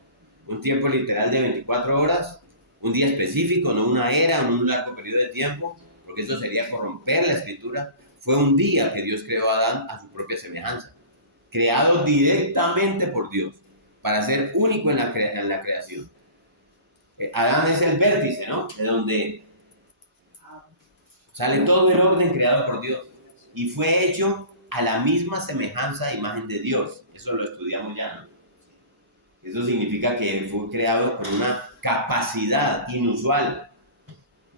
Un tiempo literal de 24 horas, un día específico, no una era, no un largo periodo de tiempo, porque eso sería corromper la escritura. Fue un día que Dios creó a Adán a su propia semejanza, creado directamente por Dios, para ser único en la creación. Adán es el vértice, ¿no? De donde sale todo el orden creado por Dios. Y fue hecho a la misma semejanza e imagen de Dios. Eso lo estudiamos ya, ¿no? Eso significa que fue creado con una capacidad inusual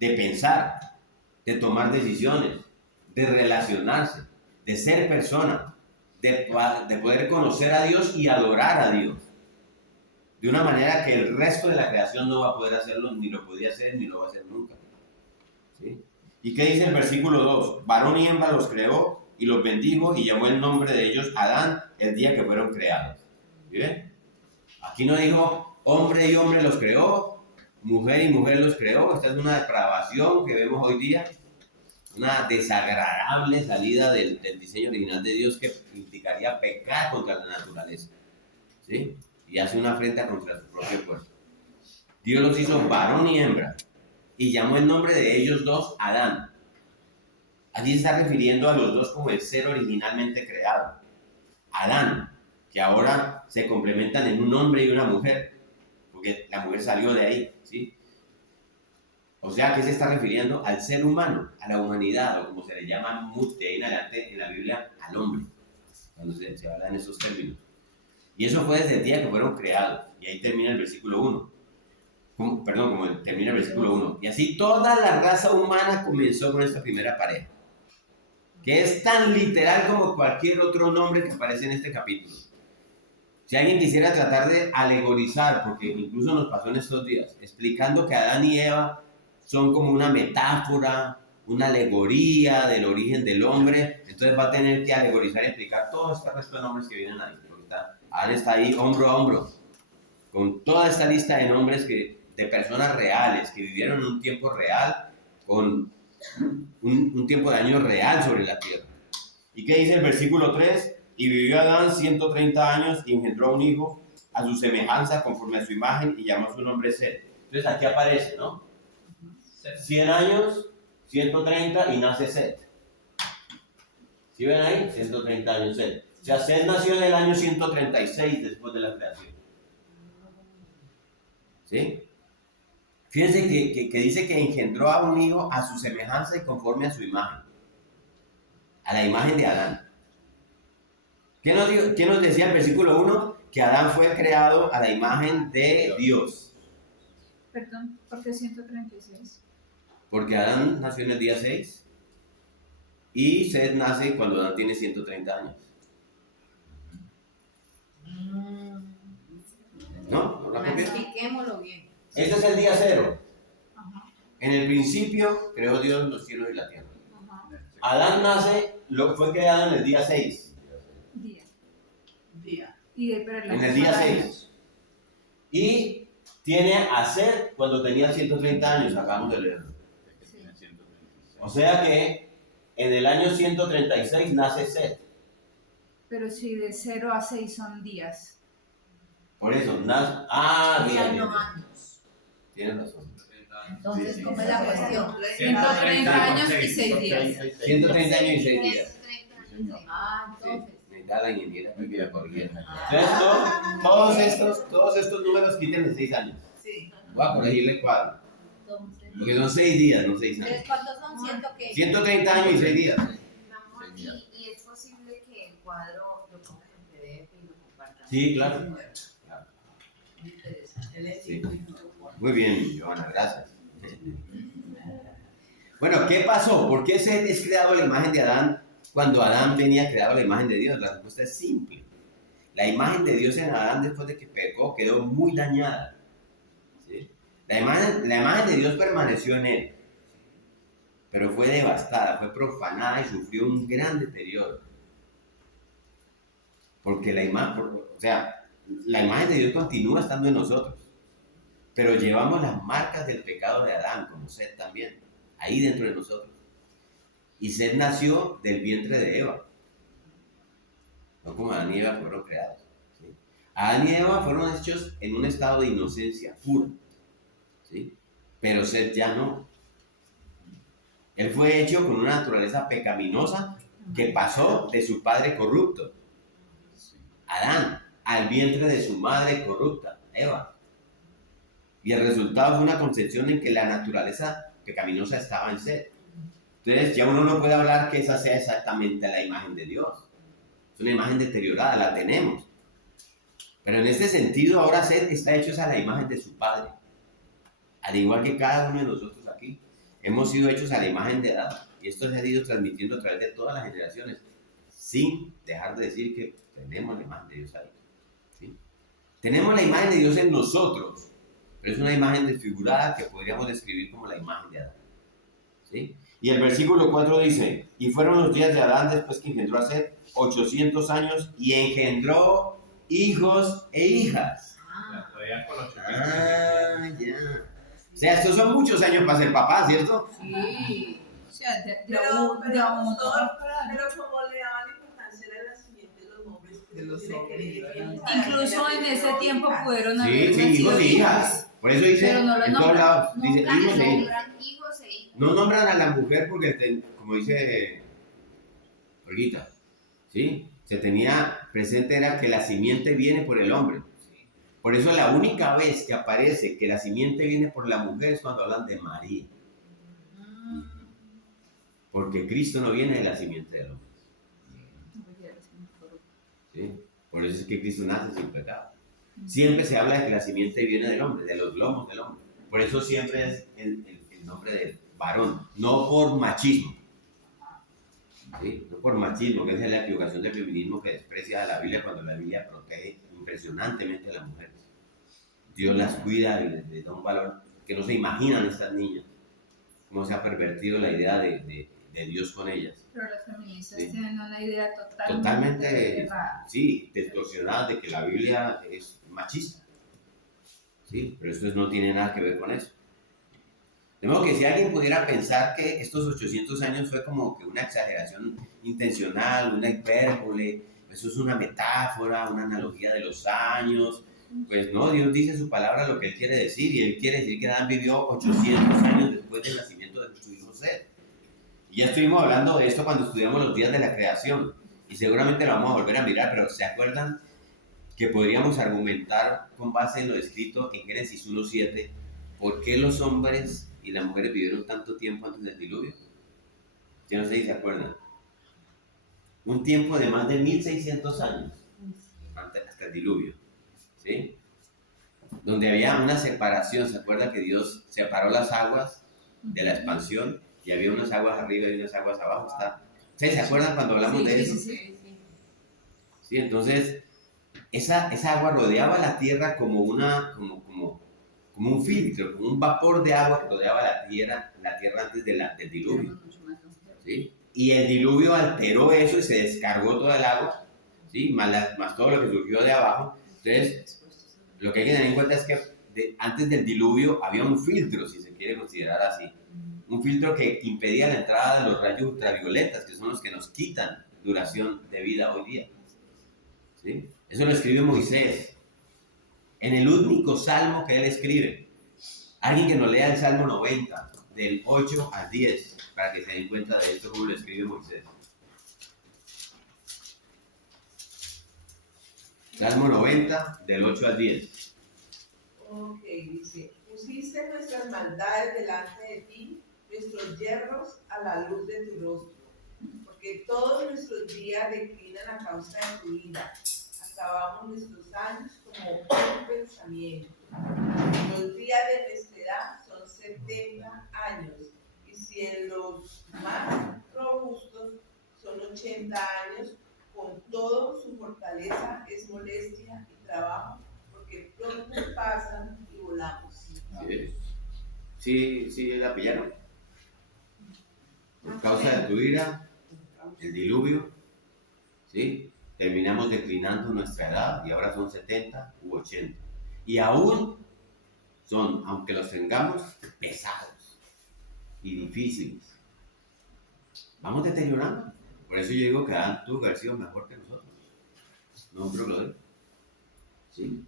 de pensar, de tomar decisiones, de relacionarse, de ser persona, de poder conocer a Dios y adorar a Dios. De una manera que el resto de la creación no va a poder hacerlo, ni lo podía hacer, ni lo va a hacer nunca. ¿Sí? ¿Y qué dice el versículo 2? Varón y hembra los creó y los bendijo y llamó el nombre de ellos Adán el día que fueron creados. ¿Sí ven? Aquí no dijo hombre y hombre los creó, mujer y mujer los creó. Esta es una depravación que vemos hoy día, una desagradable salida del diseño original de Dios que implicaría pecar contra la naturaleza, ¿sí? Y hace una afrenta contra su propio cuerpo. Dios los hizo varón y hembra y llamó el nombre de ellos dos Adán. Allí se está refiriendo a los dos como el ser originalmente creado. Adán, que ahora se complementan en un hombre y una mujer, porque la mujer salió de ahí, ¿sí? O sea, ¿a qué se está refiriendo? Al ser humano, a la humanidad, o como se le llama de ahí en adelante en la Biblia, al hombre, cuando se habla en esos términos. Y eso fue desde el día que fueron creados, y ahí termina el versículo 1. Como termina el versículo 1. Y así toda la raza humana comenzó con esta primera pareja, que es tan literal como cualquier otro nombre que aparece en este capítulo. Si alguien quisiera tratar de alegorizar, porque incluso nos pasó en estos días, explicando que Adán y Eva son como una metáfora, una alegoría del origen del hombre, entonces va a tener que alegorizar y explicar todos estos restos de nombres que vienen ahí. Adán está ahí hombro a hombro, con toda esta lista de nombres de personas reales, que vivieron en un tiempo real, con un tiempo de años real sobre la tierra. ¿Y qué dice el versículo 3? Y vivió Adán 130 años y engendró un hijo a su semejanza, conforme a su imagen, y llamó su nombre Set. Entonces aquí aparece, ¿no? 100 años, 130 y nace Set. ¿Sí ven ahí? 130 años Set. O sea, Set nació en el año 136 después de la creación. ¿Sí? Fíjense que dice que engendró a un hijo a su semejanza y conforme a su imagen. A la imagen de Adán. ¿Qué nos decía el versículo 1? Que Adán fue creado a la imagen de Dios. Perdón, ¿por qué 136? Porque Adán nació en el día 6 y Set nace cuando Adán tiene 130 años. ¿No? ¿No la copié? Expliquémoslo bien. Este es el día 0. Ajá, En el principio creó Dios los cielos y la tierra. ajá. Adán fue creado en el día 6. Día. Pero En el día 6. Y tiene a Set cuando tenía 130 años, acabamos de leerlo. O sea que en el año 136 nace Set. Pero si de 0 a 6 son días. Por eso, nace. Días, Bien. no años. Tienes razón. Entonces, ¿cómo es la cuestión? 130 años y 6 días. 130 años y 6 días. 130 años. Entonces. Me da la ingeniera que la corriera. Entonces, todos estos números quiten de 6 años. Sí. Voy a corregirle cuadro. Entonces. Porque son 6 días, no 6 años. ¿Entonces cuántos son? ¿Ciento qué? 130 años y 6 días. Ramón, y es posible que el cuadro lo pongas en PDF y lo compartas. Sí, claro. Muy interesante. Él es Sí. muy Muy bien, Joana, gracias. Bueno, ¿qué pasó? ¿Por qué Set es creado a la imagen de Adán cuando Adán venía creado a la imagen de Dios? La respuesta es simple. La imagen de Dios en Adán, después de que pecó, quedó muy dañada. ¿Sí? La imagen de Dios permaneció en él, pero fue devastada, fue profanada y sufrió un gran deterioro. Porque la imagen de Dios continúa estando en nosotros, pero llevamos las marcas del pecado de Adán, como Set también, ahí dentro de nosotros. Y Set nació del vientre de Eva, no como Adán y Eva fueron creados. ¿Sí? Adán y Eva fueron hechos en un estado de inocencia pura, ¿sí? Pero Set ya no. Él fue hecho con una naturaleza pecaminosa que pasó de su padre corrupto, Adán, al vientre de su madre corrupta, Eva. Y el resultado fue una concepción en que la naturaleza pecaminosa estaba en Set. Entonces ya uno no puede hablar que esa sea exactamente la imagen de Dios. Es una imagen deteriorada, la tenemos. Pero en este sentido ahora Set está hecho a la imagen de su padre. Al igual que cada uno de nosotros aquí. Hemos sido hechos a la imagen de Adán. Y esto se ha ido transmitiendo a través de todas las generaciones. Sin dejar de decir que tenemos la imagen de Dios ahí. ¿Sí? Tenemos la imagen de Dios en nosotros. Pero es una imagen desfigurada que podríamos describir como la imagen de Adán. ¿Sí? Y el versículo 4 dice, y fueron los días de Adán después que engendró a Set 800 años y engendró hijos e hijas. Ah, Ya. O sea, estos son muchos años para ser papá, ¿cierto? Sí. O sea, de Pero, uno. pero como le daban importancia al nacimiento de los hombres, pues De los tiene que hombres, leer bien. Incluso en ese tiempo pudieron Sí, haber sí, nacido hijos y hijas. Por eso dice, Pero no lo en todos nombran. lados, dice Nunca hijos e hijas. nombran hijos e hijas. No nombran a la mujer porque, como dice Olguita, ¿sí? Se tenía presente era que la simiente viene por el hombre. Por eso la única vez que aparece que la simiente viene por la mujer es cuando hablan de María. Porque Cristo no viene de la simiente del hombre. ¿Sí? Por eso es que Cristo nace sin pecado. Siempre se habla de que la simiente viene del hombre, de los lomos del hombre. Por eso siempre es el nombre del varón, no por machismo. ¿Sí? No por machismo, que esa es la equivocación del feminismo que desprecia a la Biblia cuando la Biblia protege impresionantemente a las mujeres. Dios las cuida y les da un valor que no se imaginan estas niñas. Cómo se ha pervertido la idea de Dios con ellas. Pero las feministas Sí. tienen una idea totalmente Totalmente, errada. sí, distorsionada de que la Biblia es machista. Sí, pero esto no tiene nada que ver con eso. De modo que si alguien pudiera pensar que estos 800 años fue como que una exageración intencional, una hipérbole, eso es una metáfora, una analogía de los años, pues no, Dios dice en su palabra lo que Él quiere decir, y Él quiere decir que Adán vivió 800 años después del nacimiento de su hijo Seth. Y ya estuvimos hablando de esto cuando estudiamos los días de la creación, y seguramente lo vamos a volver a mirar, pero ¿se acuerdan que podríamos argumentar con base en lo escrito en Génesis 1:7 por qué los hombres y las mujeres vivieron tanto tiempo antes del diluvio? Yo no sé si se acuerdan. Un tiempo de más de 1600 años hasta el diluvio, ¿sí? Donde había una separación. ¿Se acuerdan que Dios separó las aguas de la expansión y había unas aguas arriba y unas aguas abajo? ¿Ustedes se acuerdan cuando hablamos de eso? Sí, entonces esa agua rodeaba la tierra como un filtro, como un vapor de agua que rodeaba la tierra antes del diluvio. ¿Sí? Y el diluvio alteró eso y se descargó toda el agua, ¿sí? más todo lo que surgió de abajo. Entonces, lo que hay que tener en cuenta es que antes del diluvio había un filtro, si se quiere considerar así. Un filtro que impedía la entrada de los rayos ultravioletas, que son los que nos quitan duración de vida hoy día. ¿Sí? Eso lo escribe Moisés en el único salmo que él escribe. Alguien que nos lea el Salmo 90, del 8 al 10, para que se den cuenta de esto, como lo escribe Moisés. Salmo 90, del 8 al 10. Ok, dice, pusiste nuestras maldades delante de ti, nuestros yerros a la luz de tu rostro, porque todos nuestros días declinan a causa de tu ira, acabamos nuestros años como un pensamiento. Los días de nuestra edad son 70 años, y si en los más robustos son 80 años, con todo su fortaleza es molestia y trabajo, porque pronto pasan y volamos. Sí, la pillaron. Por causa de tu ira, el diluvio, ¿sí? Terminamos declinando nuestra edad y ahora son 70 u 80. Y aún son, aunque los tengamos, pesados y difíciles. Vamos deteriorando. Por eso yo digo que Adán tuvo que haber sido mejor que nosotros. No un problema. ¿Sí?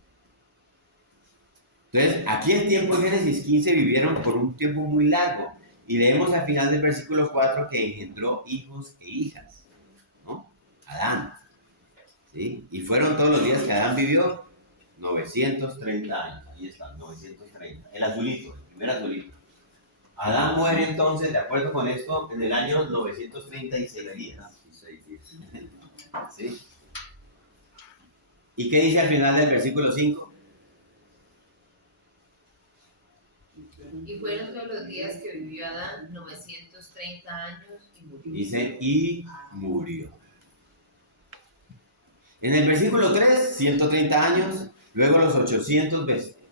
Entonces, aquí el tiempo en Génesis 15 vivieron por un tiempo muy largo. Y leemos al final del versículo 4 que engendró hijos e hijas, ¿no? Adán. ¿Sí? Y fueron todos los días que Adán vivió 930 años. Ahí está, 930. El azulito, el primer azulito. Adán muere entonces, de acuerdo con esto, en el año 936 días. ¿Sí? ¿Y qué dice al final del versículo 5? Y fueron todos los días que vivió Adán, 930 años y murió. Dice, y murió. En el versículo 3, 130 años, luego los 800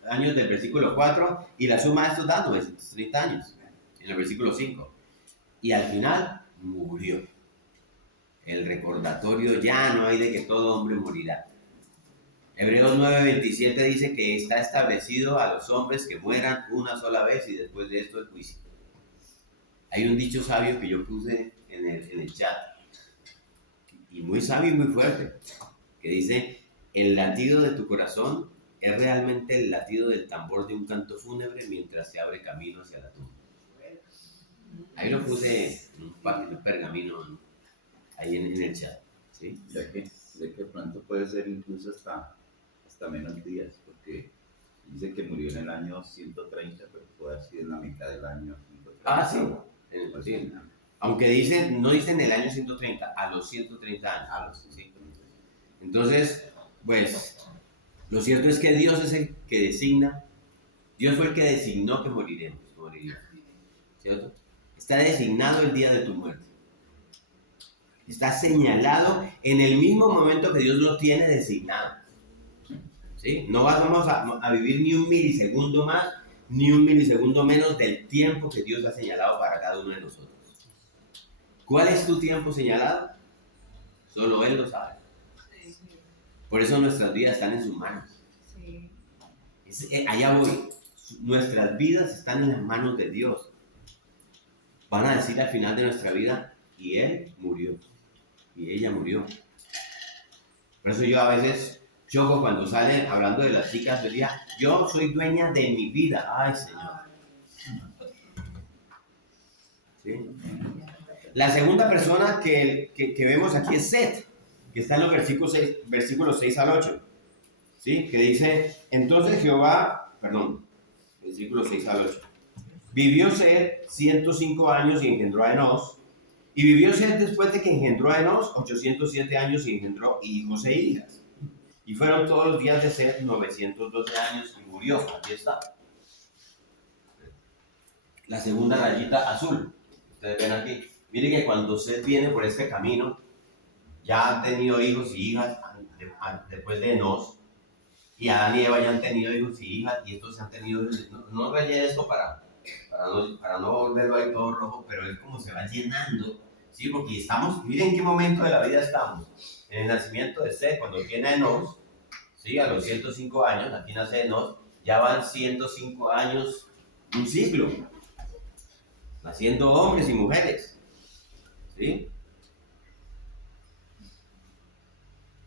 años del versículo 4, y la suma de estos da 930 años, en el versículo 5. Y al final, murió. El recordatorio, ya no hay de que todo hombre morirá. Hebreos 9:27 dice que está establecido a los hombres que mueran una sola vez y después de esto el juicio. Hay un dicho sabio que yo puse en el chat, y muy sabio y muy fuerte, que dice: el latido de tu corazón es realmente el latido del tambor de un canto fúnebre mientras se abre camino hacia la tumba. Ahí lo puse en un pergamino, ¿no? Ahí en el chat, ¿sí? Ya que pronto puede ser incluso hasta menos días, porque dice que murió en el año 130, pero puede ser en la mitad del año 130. Ah, sí. Sí. Aunque dicen, no dicen el año 130, a los 130 años. A los ¿sí? 130. Entonces, pues, lo cierto es que Dios es el que designa. Dios fue el que designó que moriremos. ¿Cierto? Está designado el día de tu muerte. Está señalado en el mismo momento que Dios lo tiene designado. ¿Sí? No vamos a vivir ni un milisegundo más, ni un milisegundo menos del tiempo que Dios ha señalado para cada uno de nosotros. ¿Cuál es tu tiempo señalado? Solo Él lo sabe. Por eso nuestras vidas están en sus manos. Allá voy. Nuestras vidas están en las manos de Dios. Van a decir al final de nuestra vida: y Él murió, y ella murió. Por eso yo a veces choco cuando salen hablando de las chicas, decía: yo soy dueña de mi vida. Ay, Señor. ¿Sí? La segunda persona que vemos aquí es Set, que está en los versículos 6 al 8. ¿Sí? Que dice: entonces versículos 6 al 8. Vivió Set 105 años y engendró a Enos. Y vivió Set después de que engendró a Enos 807 años y engendró hijos e hijas. Y fueron todos los días de Set 912 años y murió. Aquí está. La segunda rayita azul. Ustedes ven aquí. Miren que cuando Set viene por este camino, ya han tenido hijos y hijas después de Enos. Y Adán y Eva ya han tenido hijos y hijas. Y estos se han tenido. No rayé esto para no volverlo ahí todo rojo, pero es como se va llenando. Sí, porque estamos, miren en qué momento de la vida estamos. En el nacimiento de Set, cuando tiene a Enos, ¿sí? A los 105 años, aquí nace Enos, ya van 105 años, un ciclo, naciendo hombres y mujeres, ¿sí?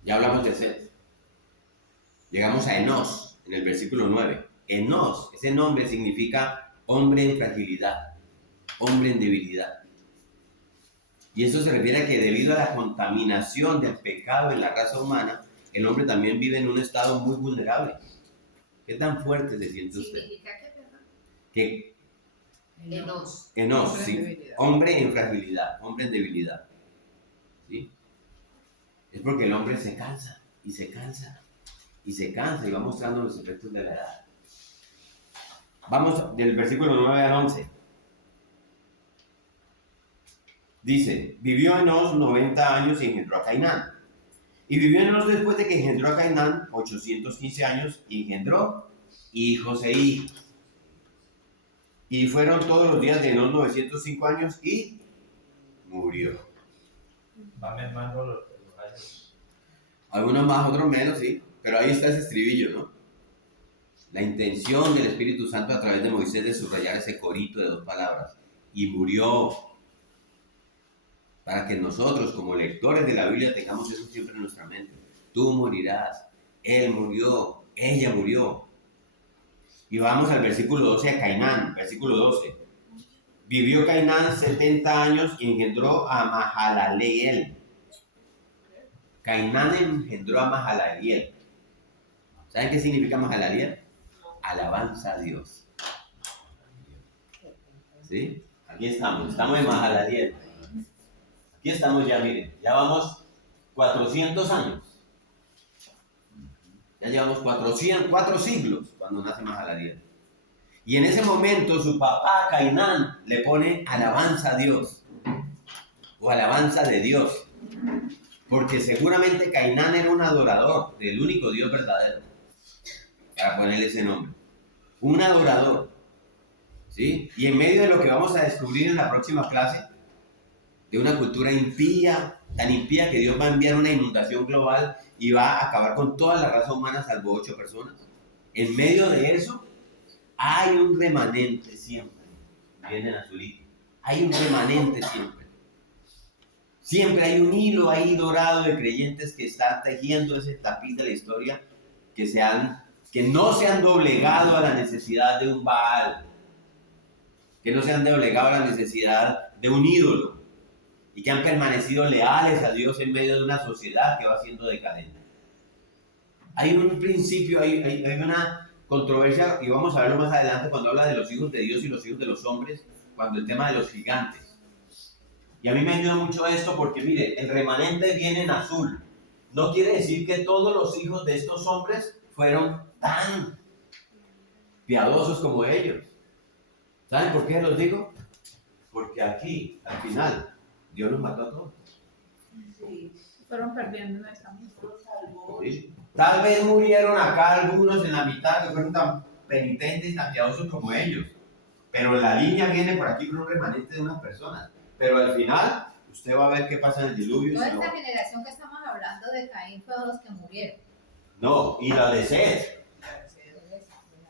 Ya hablamos de Set. Llegamos a Enos, en el versículo 9. Enos, ese nombre significa hombre en fragilidad, hombre en debilidad. Y eso se refiere a que debido a la contaminación del pecado en la raza humana, el hombre también vive en un estado muy vulnerable. ¿Qué tan fuerte se siente usted? ¿Significa qué, perdón? Que Enos. sí, hombre en fragilidad, hombre en debilidad. ¿Sí? Es porque el hombre se cansa y se cansa y se cansa y va mostrando los efectos de la edad. Vamos del versículo 9 al 11. Dice: vivió Enos 90 años y engendró a Cainán. Y vivió Enos después de que engendró a Cainán 815 años y engendró hijos e hijas. Y fueron todos los días de Enos 905 años y murió. Va mermando los años. Algunos más, otros menos, sí. Pero ahí está ese estribillo, ¿no? La intención del Espíritu Santo a través de Moisés de subrayar ese corito de 2 palabras. Y murió. Para que nosotros, como lectores de la Biblia, tengamos eso siempre en nuestra mente. Tú morirás. Él murió. Ella murió. Y vamos al versículo 12, a Cainán. Versículo 12. Vivió Cainán 70 años y engendró a Mahalaleel. Cainán engendró a Mahalaleel. ¿Saben qué significa Mahalaleel? Alabanza a Dios. ¿Sí? Aquí estamos en Mahalaleel. Aquí estamos ya, miren, ya vamos 400 años. Ya llevamos 4 siglos cuando nace Mahalaleel. Y en ese momento su papá Cainán le pone alabanza a Dios. O alabanza de Dios. Porque seguramente Cainán era un adorador del único Dios verdadero. Para ponerle ese nombre. Un adorador. ¿Sí? Y en medio de lo que vamos a descubrir en la próxima clase, de una cultura impía, tan impía que Dios va a enviar una inundación global y va a acabar con toda la raza humana salvo 8 personas. En medio de eso hay un remanente siempre. Viene en azulito. Hay un remanente siempre. Siempre hay un hilo ahí dorado de creyentes que están tejiendo ese tapiz de la historia, que no se han doblegado a la necesidad de un Baal, que no se han doblegado a la necesidad de un ídolo y que han permanecido leales a Dios en medio de una sociedad que va siendo decadente. Hay un principio, hay una controversia, y vamos a verlo más adelante cuando habla de los hijos de Dios y los hijos de los hombres, cuando el tema de los gigantes. Y a mí me ayuda mucho esto porque, mire, el remanente viene en azul. No quiere decir que todos los hijos de estos hombres fueron tan piadosos como ellos. ¿Saben por qué los digo? Porque aquí, al final, Dios los mató a todos. Sí, Fueron perdiendo en el camino. los salvó. ¿Sí? Tal vez murieron acá algunos en la mitad que fueron tan penitentes y tan piadosos como ellos. Pero la línea viene por aquí con un remanente de unas personas. Pero al final, usted va a ver qué pasa en el diluvio. Toda esta generación que estamos hablando de Caín fueron los que murieron. No, y la de Seth.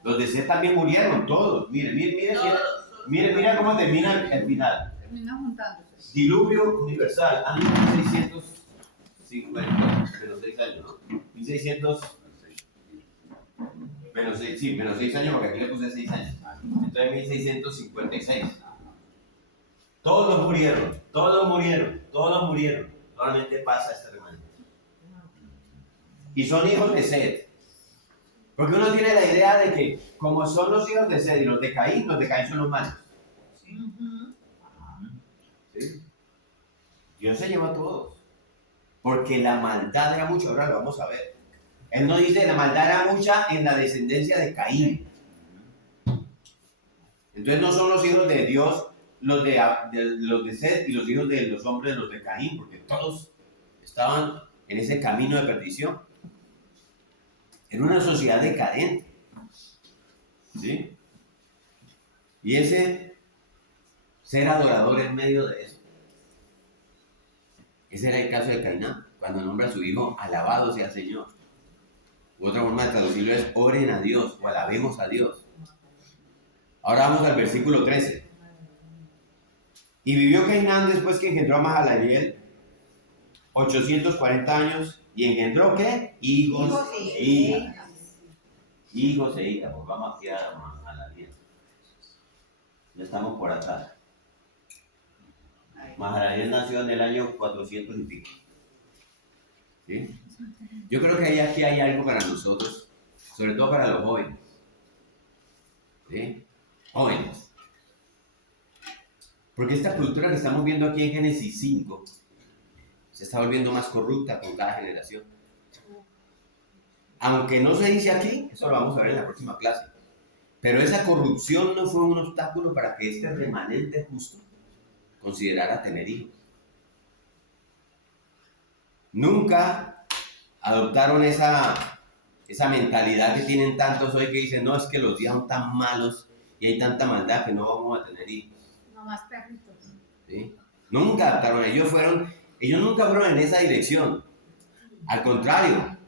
Los de Seth también murieron, todos. Mire cómo termina el final. Termina juntándose. Diluvio universal, año 1650, menos 6 años, ¿no? 1600, menos 6 años, porque aquí le puse 6 años. Entonces 1656. Todos murieron. Solamente pasa este remanente. Y son hijos de Seth. Porque uno tiene la idea de que, como son los hijos de Seth y los de Caín son los malos. ¿Sí? Dios se llevó a todos. Porque la maldad era mucha, ahora lo vamos a ver. Él no dice la maldad era mucha en la descendencia de Caín. Entonces no son los hijos de Dios los de Seth y los hijos de los hombres los de Caín, porque todos estaban en ese camino de perdición. En una sociedad decadente. ¿Sí? Y ese ser adorador en medio de eso. Ese era el caso de Cainán, cuando nombra a su hijo, alabado sea el Señor. Otra forma de traducirlo es oren a Dios o alabemos a Dios. Ahora vamos al versículo 13. Y vivió Cainán después que engendró a Mahalaleel 840 años y engendró ¿qué? Hijos e hijas. Hijos e hijas, pues vamos aquí a Mahalaleel. Ya estamos por atrás. Mahalaleel nació en el año 400 y pico. ¿Sí? Yo creo que aquí hay algo para nosotros, sobre todo para los jóvenes. ¿Sí? Jóvenes. Porque esta cultura que estamos viendo aquí en Génesis 5 se está volviendo más corrupta con cada generación. Aunque no se dice aquí, eso lo vamos a ver en la próxima clase. Pero esa corrupción no fue un obstáculo para que este remanente justo considerara tener hijos. Nunca adoptaron esa mentalidad que tienen tantos hoy que dicen, no, es que los días son tan malos y hay tanta maldad que no vamos a tener hijos. No más perritos. ¿Sí? Nunca adoptaron, ellos nunca fueron en esa dirección. Al contrario,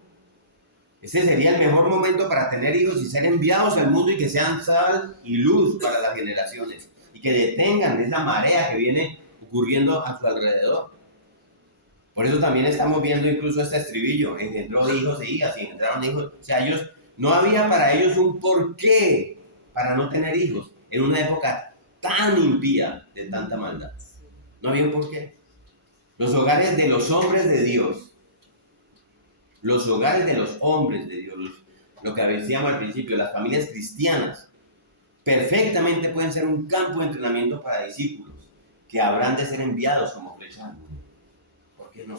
ese sería el mejor momento para tener hijos y ser enviados al mundo y que sean sal y luz para las generaciones y que detengan esa marea que viene ocurriendo a su alrededor. Por eso también estamos viendo incluso este estribillo, engendró hijos e hijas y engendraron hijos. O sea, no había para ellos un porqué para no tener hijos en una época tan impía de tanta maldad. No había un porqué. Los hogares de los hombres de Dios, los hogares de los hombres de Dios, lo que decíamos al principio, las familias cristianas, perfectamente pueden ser un campo de entrenamiento para discípulos que habrán de ser enviados como flechas al mundo. ¿Por qué no?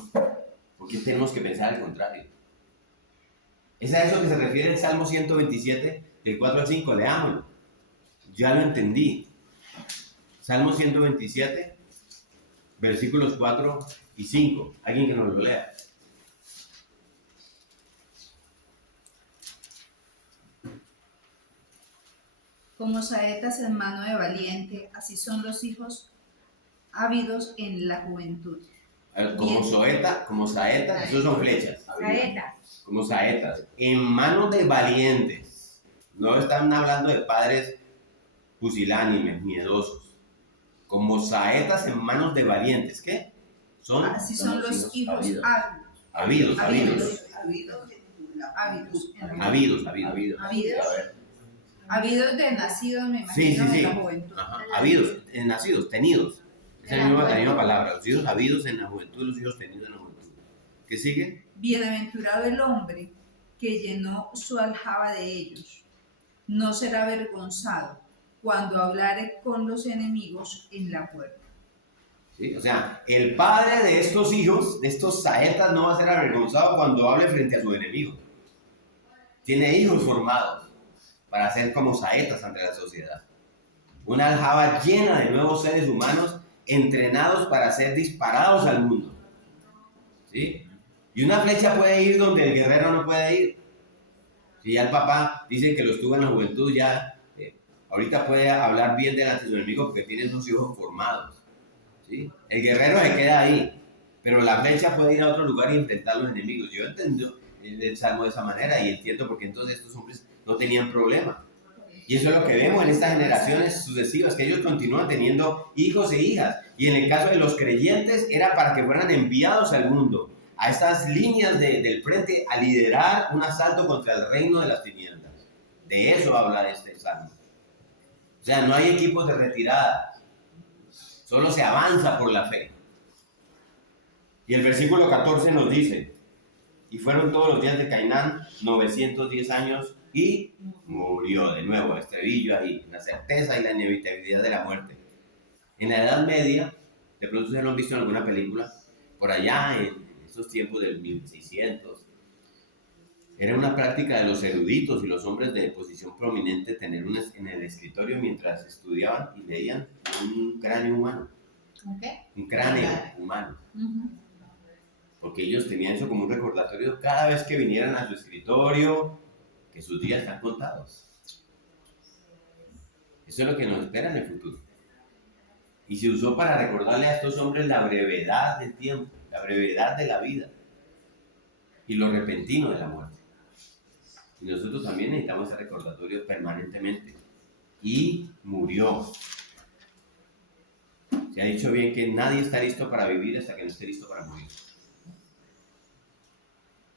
¿Por qué tenemos que pensar al contrario? Es a eso que se refiere el Salmo 127, del 4 al 5, leámoslo. Ya lo entendí. Salmo 127, versículos 4 y 5. Alguien que nos lo lea. Como saetas en mano de valiente, así son los hijos ávidos en la juventud. Como saetas, esos son flechas. Saeta. Como saetas, en manos de valientes. No están hablando de padres pusilánimes, miedosos. Como saetas en manos de valientes. ¿Qué? Son Así son los hijos habidos. habidos, habidos. Habidos en la Ávidos. Habidos. Habidos. Habidos. A ver, Habidos de nacidos, me Sí, imagino, sí, en la sí. juventud. Ajá, habidos, nacidos, tenidos. Es En la misma palabra. Los hijos habidos en la juventud, los hijos tenidos en la juventud. ¿Qué sigue? Bienaventurado el hombre que llenó su aljaba de ellos. No será avergonzado cuando hablare con los enemigos en la puerta. ¿Sí? O sea, el padre de estos hijos, de estos saetas, no va a ser avergonzado cuando hable frente a su enemigo. Tiene hijos formados para ser como saetas ante la sociedad. Una aljaba llena de nuevos seres humanos entrenados para ser disparados al mundo. ¿Sí? Y una flecha puede ir donde el guerrero no puede ir. Si ya el papá dice que los tuvo en la juventud, ya ahorita puede hablar bien delante de su enemigo porque tiene sus hijos formados. ¿Sí? El guerrero se queda ahí, pero la flecha puede ir a otro lugar y enfrentar a los enemigos. Yo entiendo el salmo de esa manera y entiendo porque entonces estos hombres no tenían problema. Y eso es lo que vemos en estas generaciones sucesivas, que ellos continúan teniendo hijos e hijas. Y en el caso de los creyentes era para que fueran enviados al mundo, a estas líneas del frente, a liderar un asalto contra el reino de las tinieblas. De eso habla este salmo. O sea, no hay equipos de retirada, solo se avanza por la fe. Y el versículo 14 nos dice, y fueron todos los días de Cainán 910 años y murió. De nuevo, estribillo ahí, la certeza y la inevitabilidad de la muerte. En la Edad Media, de pronto ustedes lo han visto en alguna película, por allá en estos tiempos del 1600, era una práctica de los eruditos y los hombres de posición prominente tener en el escritorio mientras estudiaban y leían un cráneo humano. ¿Qué? Un cráneo humano. Porque ellos tenían eso como un recordatorio cada vez que vinieran a su escritorio, que sus días están contados. Eso es lo que nos espera en el futuro. Y se usó para recordarle a estos hombres la brevedad del tiempo, la brevedad de la vida y lo repentino de la muerte. Y nosotros también necesitamos ese recordatorio permanentemente. Y murió. Se ha dicho bien que nadie está listo para vivir hasta que no esté listo para morir.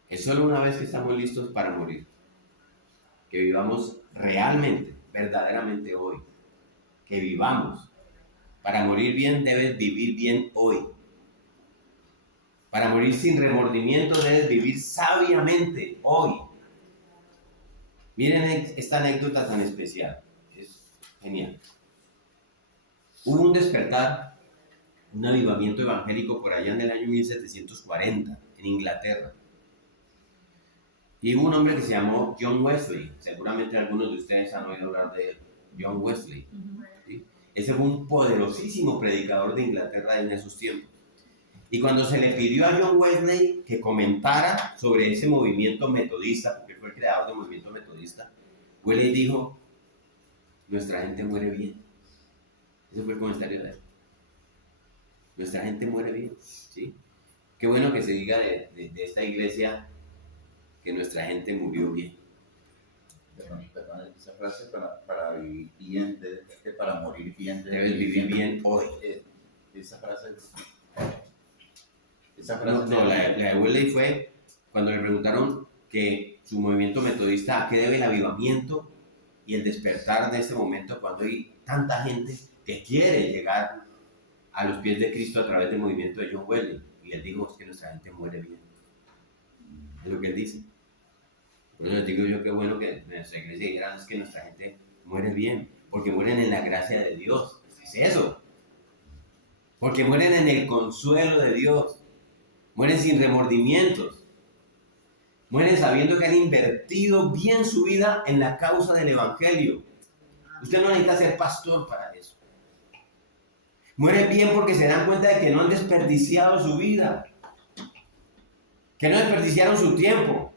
Es solo una vez que estamos listos para morir, que vivamos realmente, verdaderamente hoy, que vivamos. Para morir bien debes vivir bien hoy. Para morir sin remordimiento debes vivir sabiamente hoy. Miren esta anécdota tan especial, es genial. Hubo un despertar, un avivamiento evangélico por allá en el año 1740 en Inglaterra. Y hubo un hombre que se llamó John Wesley. Seguramente algunos de ustedes han oído hablar de John Wesley. ¿Sí? Ese fue un poderosísimo predicador de Inglaterra en esos tiempos. Y cuando se le pidió a John Wesley que comentara sobre ese movimiento metodista, porque fue el creador del movimiento metodista, Wesley dijo, nuestra gente muere bien. Ese fue el comentario de él. Nuestra gente muere bien. ¿Sí? Qué bueno que se diga de esta iglesia que nuestra gente murió bien. perdón, esa frase para vivir bien, que para morir bien. Debes vivir bien hoy. Esa frase. No, la de Wesley fue cuando le preguntaron que su movimiento metodista a qué debe el avivamiento y el despertar de ese momento cuando hay tanta gente que quiere llegar a los pies de Cristo a través del movimiento de John Wesley. Y él dijo, es que nuestra gente muere bien. Es lo que él dice. Por eso les digo yo que bueno que nuestra iglesia dijera, es que nuestra gente muere bien, porque mueren en la gracia de Dios. Es eso. Porque mueren en el consuelo de Dios. Mueren sin remordimientos. Mueren sabiendo que han invertido bien su vida en la causa del Evangelio. Usted no necesita ser pastor para eso. Mueren bien porque se dan cuenta de que no han desperdiciado su vida. Que no desperdiciaron su tiempo.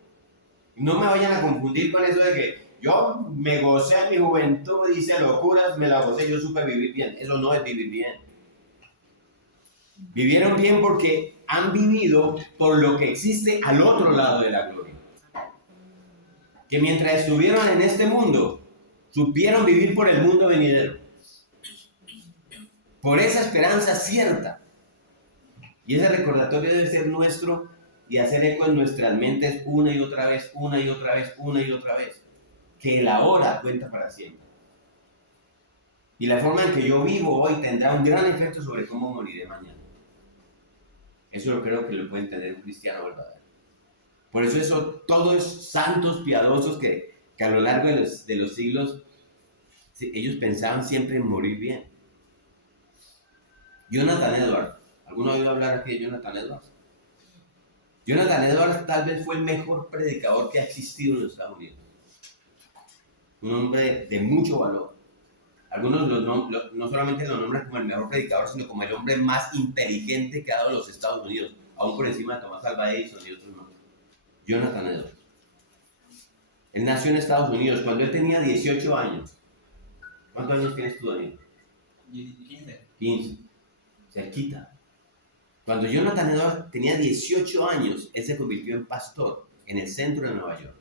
No me vayan a confundir con eso de que yo me gocé en mi juventud, hice locuras, me la gocé, yo supe vivir bien. Eso no es vivir bien. Vivieron bien porque han vivido por lo que existe al otro lado de la gloria. Que mientras estuvieron en este mundo, supieron vivir por el mundo venidero. Por esa esperanza cierta. Y ese recordatorio debe ser nuestro y hacer eco en nuestras mentes una y otra vez, una y otra vez, una y otra vez. Que el ahora cuenta para siempre. Y la forma en que yo vivo hoy tendrá un gran efecto sobre cómo moriré mañana. Eso yo creo que lo puede entender un cristiano verdadero. Por eso todos esos santos piadosos que a lo largo de los siglos, ellos pensaban siempre en morir bien. Jonathan Edwards. ¿Alguno ha oído hablar aquí de Jonathan Edwards? Jonathan Edwards tal vez fue el mejor predicador que ha existido en los Estados Unidos. Un hombre de mucho valor. Algunos no solamente lo nombran como el mejor predicador, sino como el hombre más inteligente que ha dado los Estados Unidos, aún por encima de Thomas Alva Edison y otros nombres. Jonathan Edwards. Él nació en Estados Unidos cuando él tenía 18 años. ¿Cuántos años tienes tú, Daniel? 15. Cerquita. Cuando Jonathan Edwards tenía 18 años, él se convirtió en pastor en el centro de Nueva York.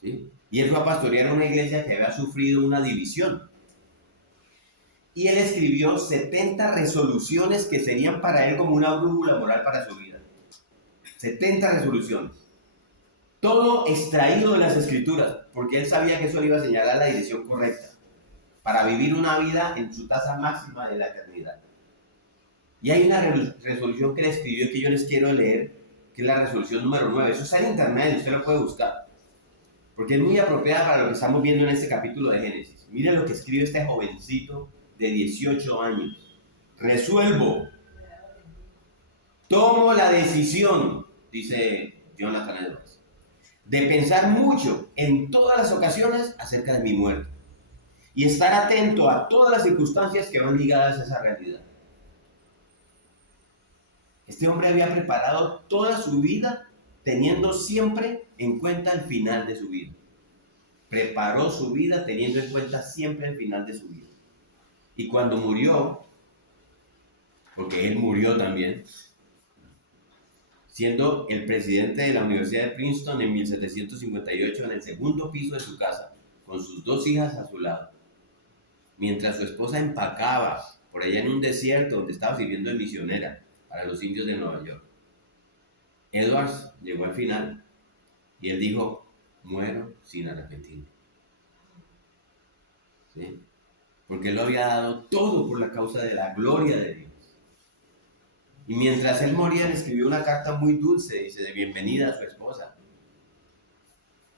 ¿Sí? Y él fue a pastorear una iglesia que había sufrido una división. Y él escribió 70 resoluciones que serían para él como una brújula moral para su vida. 70 resoluciones. Todo extraído de las escrituras, porque él sabía que eso le iba a señalar la dirección correcta para vivir una vida en su tasa máxima de la eternidad. Y hay una resolución que él escribió que yo les quiero leer, que es la resolución número 9. Eso está en internet, usted lo puede buscar. Porque es muy apropiada para lo que estamos viendo en este capítulo de Génesis. Miren lo que escribe este jovencito de 18 años. Resuelvo. Tomo la decisión, dice Jonathan Edwards, de pensar mucho en todas las ocasiones acerca de mi muerte y estar atento a todas las circunstancias que van ligadas a esa realidad. Este hombre había preparado toda su vida teniendo siempre en cuenta el final de su vida. Preparó su vida teniendo en cuenta siempre el final de su vida. Y cuando murió, porque él murió también, siendo el presidente de la Universidad de Princeton en 1758 en el segundo piso de su casa, con sus 2 hijas a su lado, mientras su esposa empacaba por allá en un desierto donde estaba sirviendo de misionera para los indios de Nueva York. Edwards llegó al final y él dijo: muero sin arrepentirme. ¿Sí? Porque él lo había dado todo por la causa de la gloria de Dios. Y mientras él moría, le escribió una carta muy dulce, dice, de bienvenida a su esposa.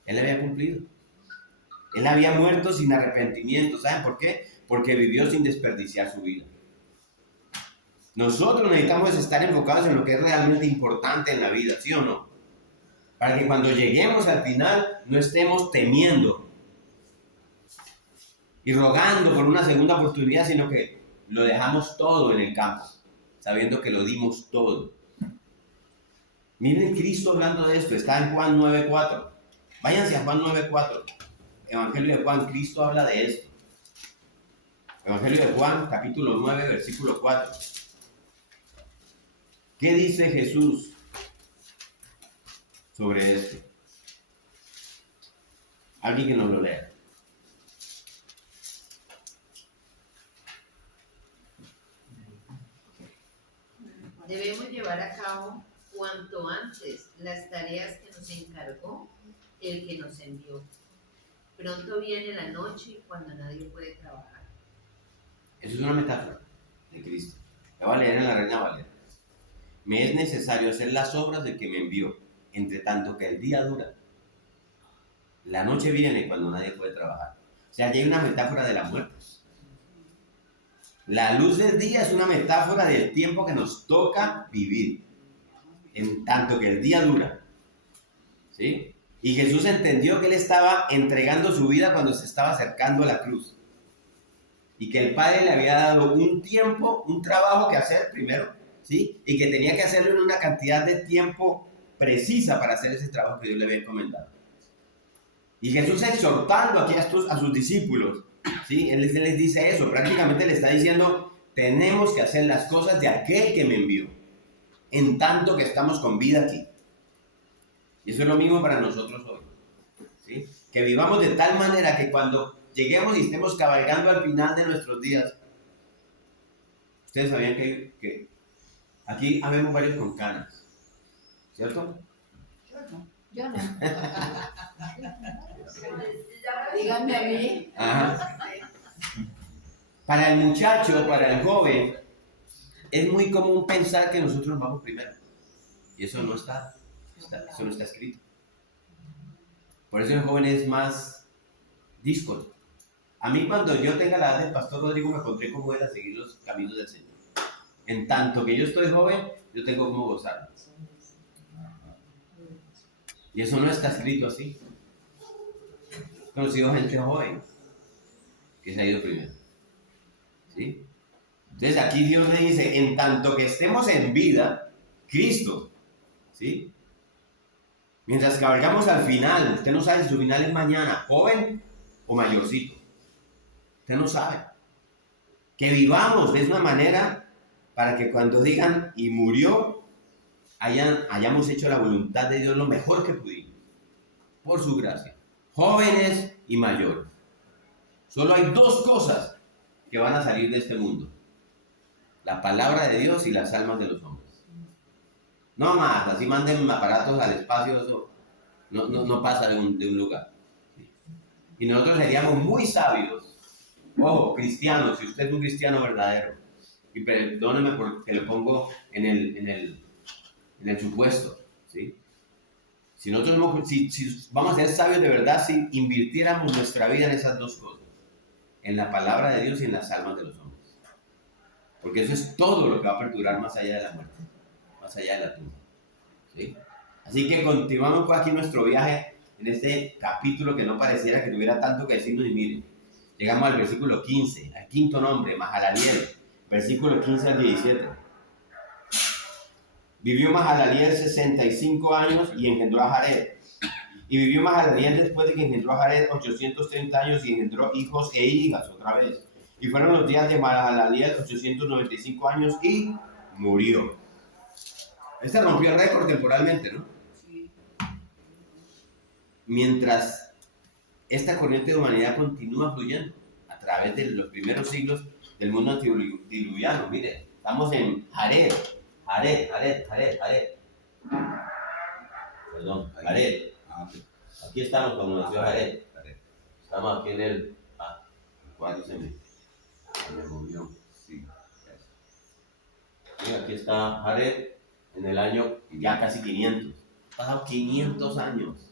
Él había cumplido. Él había muerto sin arrepentimiento. ¿Saben por qué? Porque vivió sin desperdiciar su vida. Nosotros necesitamos estar enfocados en lo que es realmente importante en la vida, ¿sí o no? Para que cuando lleguemos al final no estemos temiendo y rogando por una segunda oportunidad, sino que lo dejamos todo en el campo, sabiendo que lo dimos todo. Miren Cristo hablando de esto, está en Juan 9:4. Váyanse a Juan 9:4. Evangelio de Juan, Cristo habla de esto. Evangelio de Juan, capítulo 9, versículo 4. ¿Qué dice Jesús sobre esto? Alguien que nos lo lea. Debemos llevar a cabo cuanto antes las tareas que nos encargó el que nos envió. Pronto viene la noche cuando nadie puede trabajar. Eso es una metáfora de Cristo. La voy a leer en la Reina Valera. Me es necesario hacer las obras del que me envió, entre tanto que el día dura. La noche viene cuando nadie puede trabajar. O sea, allí hay una metáfora de la muerte. La luz del día es una metáfora del tiempo que nos toca vivir, en tanto que el día dura. ¿Sí? Y Jesús entendió que él estaba entregando su vida cuando se estaba acercando a la cruz. Y que el Padre le había dado un tiempo, un trabajo que hacer primero, ¿sí? Y que tenía que hacerlo en una cantidad de tiempo precisa para hacer ese trabajo que Dios le había encomendado. Y Jesús exhortando aquí a sus discípulos, ¿sí? Él les dice eso, prácticamente le está diciendo: tenemos que hacer las cosas de aquel que me envió. en tanto que estamos con vida aquí. Y eso es lo mismo para nosotros hoy, ¿sí? Que vivamos de tal manera que cuando lleguemos y estemos cabalgando al final de nuestros días, ustedes sabían que aquí habemos varios con canas, ¿cierto? Yo no. Díganme a mí. Ajá. Para el muchacho, para el joven, es muy común pensar que nosotros vamos primero. Y eso no está escrito. Por eso el joven es más díscolo. A mí cuando yo tenga la edad del pastor Rodrigo me encontré cómo era seguir los caminos del Señor. En tanto que yo estoy joven, yo tengo cómo gozar. Y eso no está escrito así. He conocido gente joven que se ha ido primero. ¿Sí? Entonces aquí Dios le dice, en tanto que estemos en vida, Cristo, ¿sí? Mientras cabalgamos al final, usted no sabe si su final es mañana, joven o mayorcito. Usted no sabe. Que vivamos de una manera para que cuando digan y murió, hayamos hecho la voluntad de Dios lo mejor que pudimos. Por su gracia. Jóvenes y mayores. Solo hay dos cosas que van a salir de este mundo. La palabra de Dios y las almas de los hombres. No más, así manden aparatos al espacio, eso no pasa de un lugar. Y nosotros seríamos muy sabios, ojo, cristianos, si usted es un cristiano verdadero, y perdóneme porque lo pongo en el supuesto, ¿sí? Si nosotros si vamos a ser sabios de verdad, si invirtiéramos nuestra vida en esas dos cosas, en la palabra de Dios y en las almas de los hombres. Porque eso es todo lo que va a perdurar más allá de la muerte, más allá de la tumba. ¿Sí? Así que continuamos por aquí nuestro viaje en este capítulo que no pareciera que tuviera tanto que decirnos. Y miren, llegamos al versículo 15, al quinto nombre, Mahalaleel, versículo 15 al 17. Vivió Mahalaleel 65 años y engendró a Jared. Y vivió Mahalaleel después de que engendró a Jared 830 años y engendró hijos e hijas otra vez. Y fueron los días de Mahalaleel 895 años y murió. Este rompió el récord temporalmente, ¿no? Sí. Mientras esta corriente de humanidad continúa fluyendo a través de los primeros siglos del mundo antediluviano. Mire, estamos en Jared. Perdón, Jared. Aquí estamos cuando nació Jared. Estamos aquí en el... ¿cuál se me movió? Sí. Aquí está Jared en el año ya casi 500. Han pasado 500 años.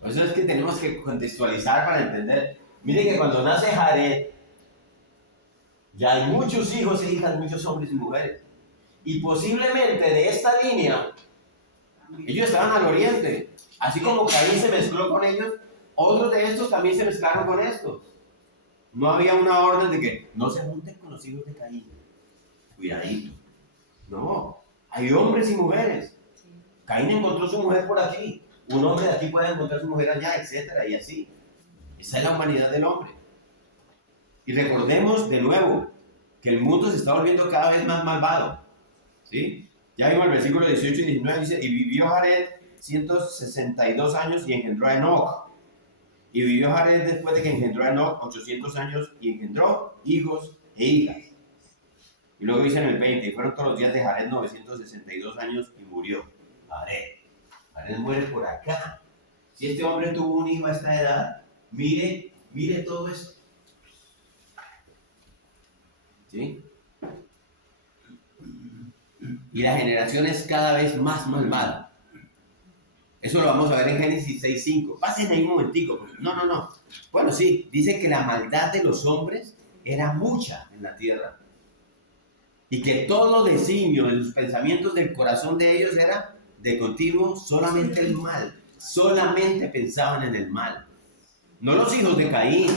Por eso es que tenemos que contextualizar para entender. Miren que cuando nace Jared, ya hay muchos hijos e hijas, muchos hombres y mujeres. Y posiblemente de esta línea, ellos estaban al oriente. Así como Caín se mezcló con ellos, otros de estos también se mezclaron con estos. No había una orden de que no se junten con los hijos de Caín. Cuidadito. No, hay hombres y mujeres. Caín encontró su mujer por aquí. Un hombre de aquí puede encontrar su mujer allá, etcétera, y así. Esa es la humanidad del hombre. Y recordemos de nuevo que el mundo se está volviendo cada vez más malvado. ¿Sí? Ya vimos el versículo 18 y 19, dice, y vivió Jared 162 años y engendró a Enoc. Y vivió Jared después de que engendró a Enoc 800 años y engendró hijos e hijas. Y luego dice en el 20, y fueron todos los días de Jared 962 años y murió. Jared muere por acá. Si este hombre tuvo un hijo a esta edad, mire todo esto. ¿Sí? Y la generación es cada vez más malvada. Eso lo vamos a ver en Génesis 6:5. Pasen ahí un momentico. No. Bueno, sí, dice que la maldad de los hombres era mucha en la tierra. Y que todo designio de los pensamientos del corazón de ellos era de continuo solamente el mal. Solamente pensaban en el mal. No los hijos de Caín.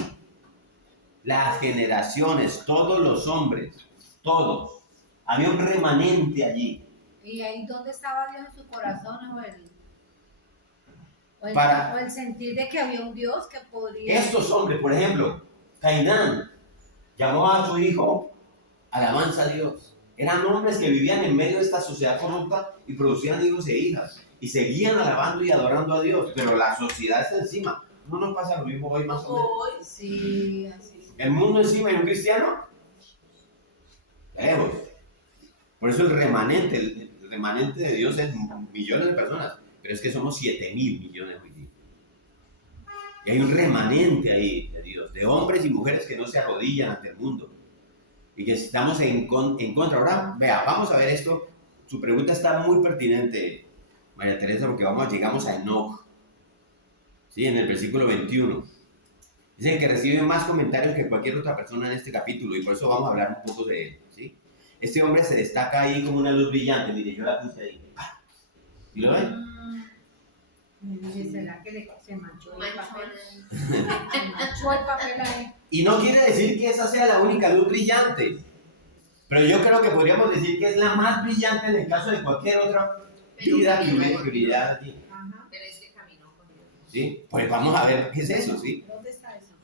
Las generaciones, todos los hombres, todos. Había un remanente allí. ¿Y ahí dónde estaba Dios en su corazón o el sentir de que había un Dios que podría... Estos hombres, por ejemplo, Cainán llamó a su hijo alabanza a Dios. Eran hombres que vivían en medio de esta sociedad corrupta y producían hijos e hijas. Y seguían alabando y adorando a Dios. Pero la sociedad está encima. ¿No nos pasa lo mismo hoy más o menos? Hoy Sí, así es. ¿El mundo encima y un cristiano? Lejos. Por eso el remanente de Dios es millones de personas. Pero es que somos 7.000 millones hoy día. Y hay un remanente ahí de Dios, de hombres y mujeres que no se arrodillan ante el mundo. Y que estamos en contra. Ahora, vea, vamos a ver esto. Su pregunta está muy pertinente, María Teresa, porque llegamos a Enoc. ¿Sí? En el versículo 21. Dice que recibe más comentarios que cualquier otra persona en este capítulo y por eso vamos a hablar un poco de él. ¿Sí? Este hombre se destaca ahí como una luz brillante. Mire, yo la puse ahí. ¿Y lo ven? Dije, ¿será que se manchó el papel? Manchones. Se manchó el papel ahí. Y no quiere decir que esa sea la única luz brillante. Pero yo creo que podríamos decir que es la más brillante en el caso de cualquier otra vida que hubiera brillado aquí. Ajá. Pero es que caminó con Dios. ¿Sí? Pues vamos a ver qué es eso, ¿sí? ¿Dónde está eso?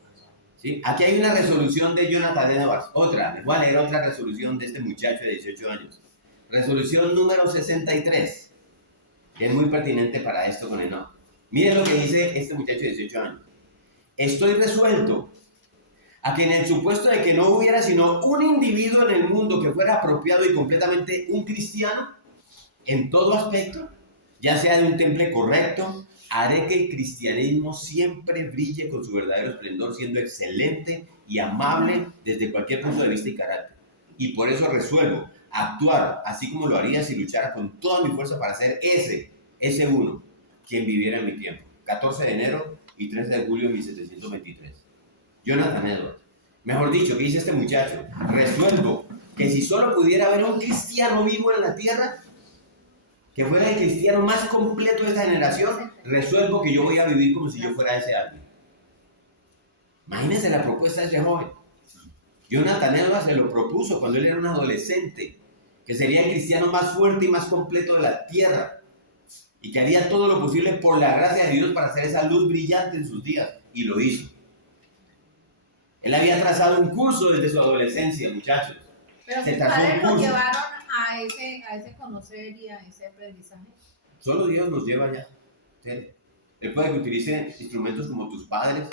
¿Sí? Aquí hay una resolución de Jonathan Edwards. Otra, les voy a leer otra resolución de este muchacho de 18 años. Resolución número 63. Que es muy pertinente para esto con Enoc. Miren lo que dice este muchacho de 18 años. Estoy resuelto a que en el supuesto de que no hubiera sino un individuo en el mundo que fuera apropiado y completamente un cristiano, en todo aspecto, ya sea de un temple correcto, haré que el cristianismo siempre brille con su verdadero esplendor, siendo excelente y amable desde cualquier punto de vista y carácter. Y por eso resuelvo actuar así como lo haría si luchara con toda mi fuerza para ser ese uno, quien viviera en mi tiempo. 14 de enero y 13 de julio de 1723. Jonathan Edwards. Mejor dicho, ¿qué dice este muchacho? Resuelvo que si solo pudiera haber un cristiano vivo en la tierra, que fuera el cristiano más completo de esta generación, resuelvo que yo voy a vivir como si yo fuera ese alguien. Imagínense la propuesta de ese joven. Jonathan Edwards se lo propuso cuando él era un adolescente, que sería el cristiano más fuerte y más completo de la tierra, y que haría todo lo posible por la gracia de Dios para hacer esa luz brillante en sus días, y lo hizo. Él había trazado un curso desde su adolescencia, muchachos. Pero Se sus trazó un padres lo curso. llevaron a ese conocer y a ese aprendizaje. Solo Dios nos lleva allá. Él puede que utilice instrumentos como tus padres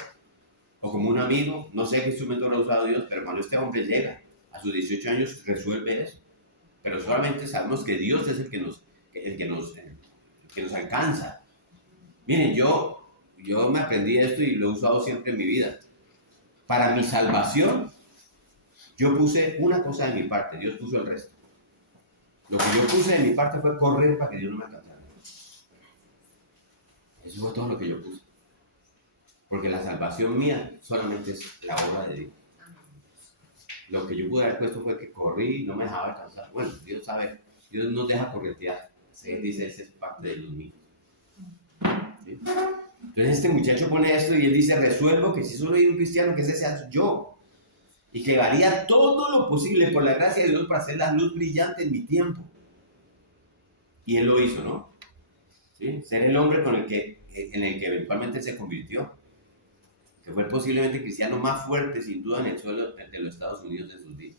o como un amigo. No sé qué instrumento habrá usado Dios, pero cuando este hombre llega a sus 18 años, resuelve eso. Pero solamente sabemos que Dios es el que nos alcanza. Miren, yo me aprendí esto y lo he usado siempre en mi vida. Para mi salvación, yo puse una cosa de mi parte, Dios puso el resto. Lo que yo puse de mi parte fue correr para que Dios no me alcanzara. Eso fue todo lo que yo puse. Porque la salvación mía solamente es la obra de Dios. Lo que yo pude haber puesto fue que corrí y no me dejaba alcanzar. Bueno, Dios sabe, Dios nos deja corretear. Él dice, esa es parte de los míos. ¿Sí? Entonces este muchacho pone esto y él dice, resuelvo que si solo hay un cristiano, que ese sea yo. Y que haría todo lo posible por la gracia de Dios para hacer la luz brillante en mi tiempo. Y él lo hizo, ¿no? ¿Sí? Ser el hombre en el que eventualmente se convirtió. Que fue posiblemente el cristiano más fuerte, sin duda, en el suelo de los Estados Unidos en sus días.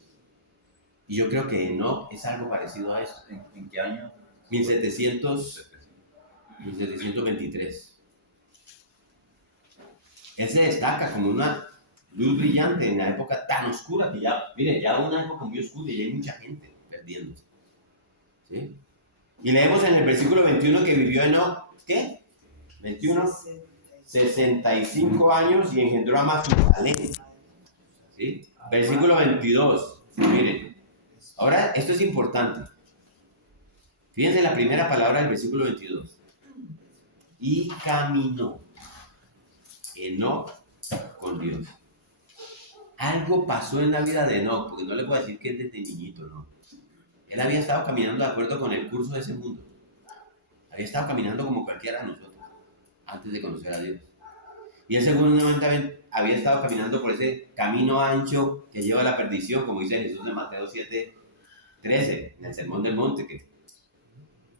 Y yo creo que no es algo parecido a eso. ¿En qué año? 1723. Él se destaca como una luz brillante en la época tan oscura que ya, miren, ya una época muy oscura y ya hay mucha gente perdiéndose. ¿Sí? Y leemos en el versículo 21 que vivió Enoc, ¿qué? 21, 65 años y engendró a Matusalén. ¿Sí? Versículo 22, miren. Ahora, esto es importante. Fíjense la primera palabra del versículo 22. Y caminó Enoc con Dios. Algo pasó en la vida de Enoc, porque no le puedo decir que es desde niñito, no. Él había estado caminando de acuerdo con el curso de ese mundo. Había estado caminando como cualquiera de nosotros, antes de conocer a Dios. Y él seguramente había estado caminando por ese camino ancho que lleva a la perdición, como dice Jesús en Mateo 7:13, en el Sermón del Monte, que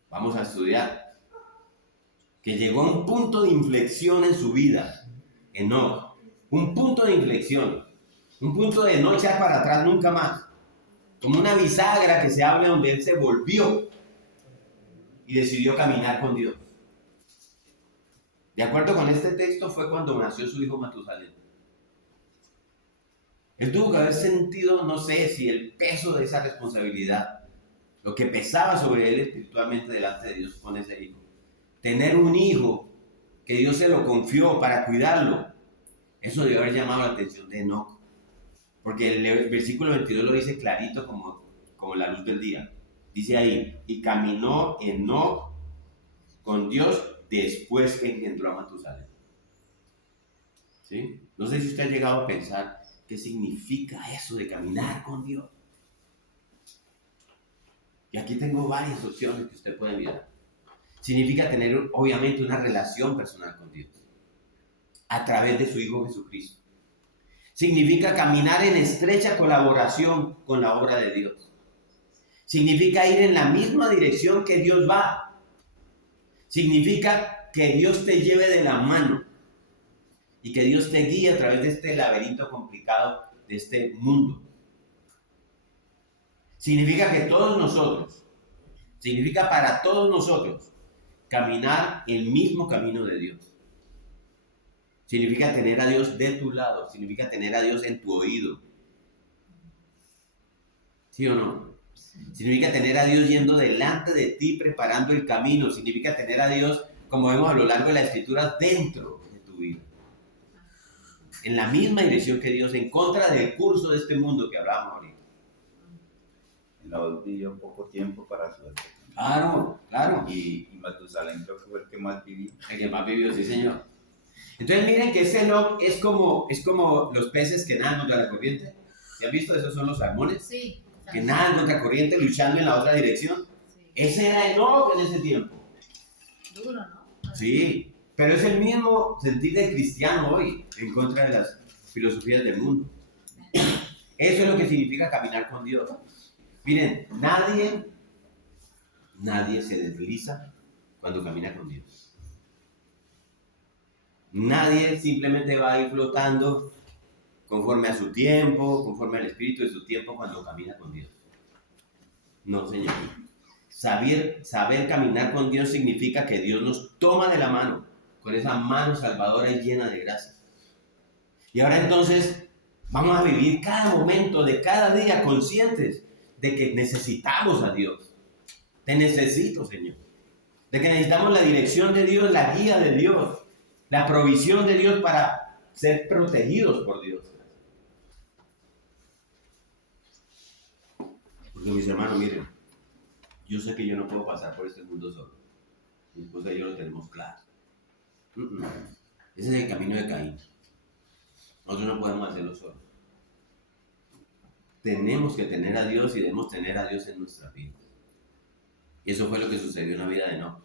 vamos a estudiar. Que llegó a un punto de inflexión en su vida, Enoc. Un punto de inflexión. Un punto de no echar para atrás nunca más. como una bisagra que se habla donde él se volvió y decidió caminar con Dios. De acuerdo con este texto fue cuando nació su hijo Matusalén. Él tuvo que haber sentido, no sé si el peso de esa responsabilidad, lo que pesaba sobre él espiritualmente delante de Dios con ese hijo. Tener un hijo que Dios se lo confió para cuidarlo, eso debe haber llamado la atención de Enoc. Porque el versículo 22 lo dice clarito como la luz del día. Dice ahí, y caminó Enoc con Dios después que engendró a Matusalén. ¿Sí? No sé si usted ha llegado a pensar qué significa eso de caminar con Dios. Y aquí tengo varias opciones que usted puede mirar. Significa tener obviamente una relación personal con Dios a través de su Hijo Jesucristo. Significa caminar en estrecha colaboración con la obra de Dios. Significa ir en la misma dirección que Dios va. Significa que Dios te lleve de la mano y que Dios te guíe a través de este laberinto complicado de este mundo. Significa que todos nosotros, significa para todos nosotros, caminar el mismo camino de Dios. Significa tener a Dios de tu lado, significa tener a Dios en tu oído. ¿Sí o no? Significa tener a Dios yendo delante de ti, preparando el camino. Significa tener a Dios, como vemos a lo largo de la Escritura, dentro de tu vida. En la misma dirección que Dios, en contra del curso de este mundo que hablábamos ahorita. Enoc vivió poco tiempo para su época. Claro, claro. Y Matusalén creo que fue el que más vivió. El que más vivió, sí, señor. Entonces miren que ese Enoc es como los peces que nadan contra la corriente. ¿Sí han visto? Esos son los salmones Sí. que nadan contra corriente luchando en la otra dirección. Sí. Ese era Enoc en ese tiempo. Duro, ¿no? Sí, pero es el mismo sentir del cristiano hoy en contra de las filosofías del mundo. Eso es lo que significa caminar con Dios. Miren, nadie se desliza cuando camina con Dios. Nadie simplemente va a ir flotando conforme a su tiempo, conforme al espíritu de su tiempo cuando camina con Dios. No, señor. Saber caminar con Dios significa que Dios nos toma de la mano, con esa mano salvadora y llena de gracia. Y ahora entonces vamos a vivir cada momento de cada día conscientes de que necesitamos a Dios. Te necesito, Señor. De que necesitamos la dirección de Dios, la guía de Dios, la provisión de Dios para ser protegidos por Dios. Porque mis hermanos, miren, yo sé que yo no puedo pasar por este mundo solo. Mi esposa y yo lo tenemos claro. Ese es el camino de Caín. Nosotros no podemos hacerlo solos. Tenemos que tener a Dios y debemos tener a Dios en nuestras vidas. Y eso fue lo que sucedió en la vida de Enoc.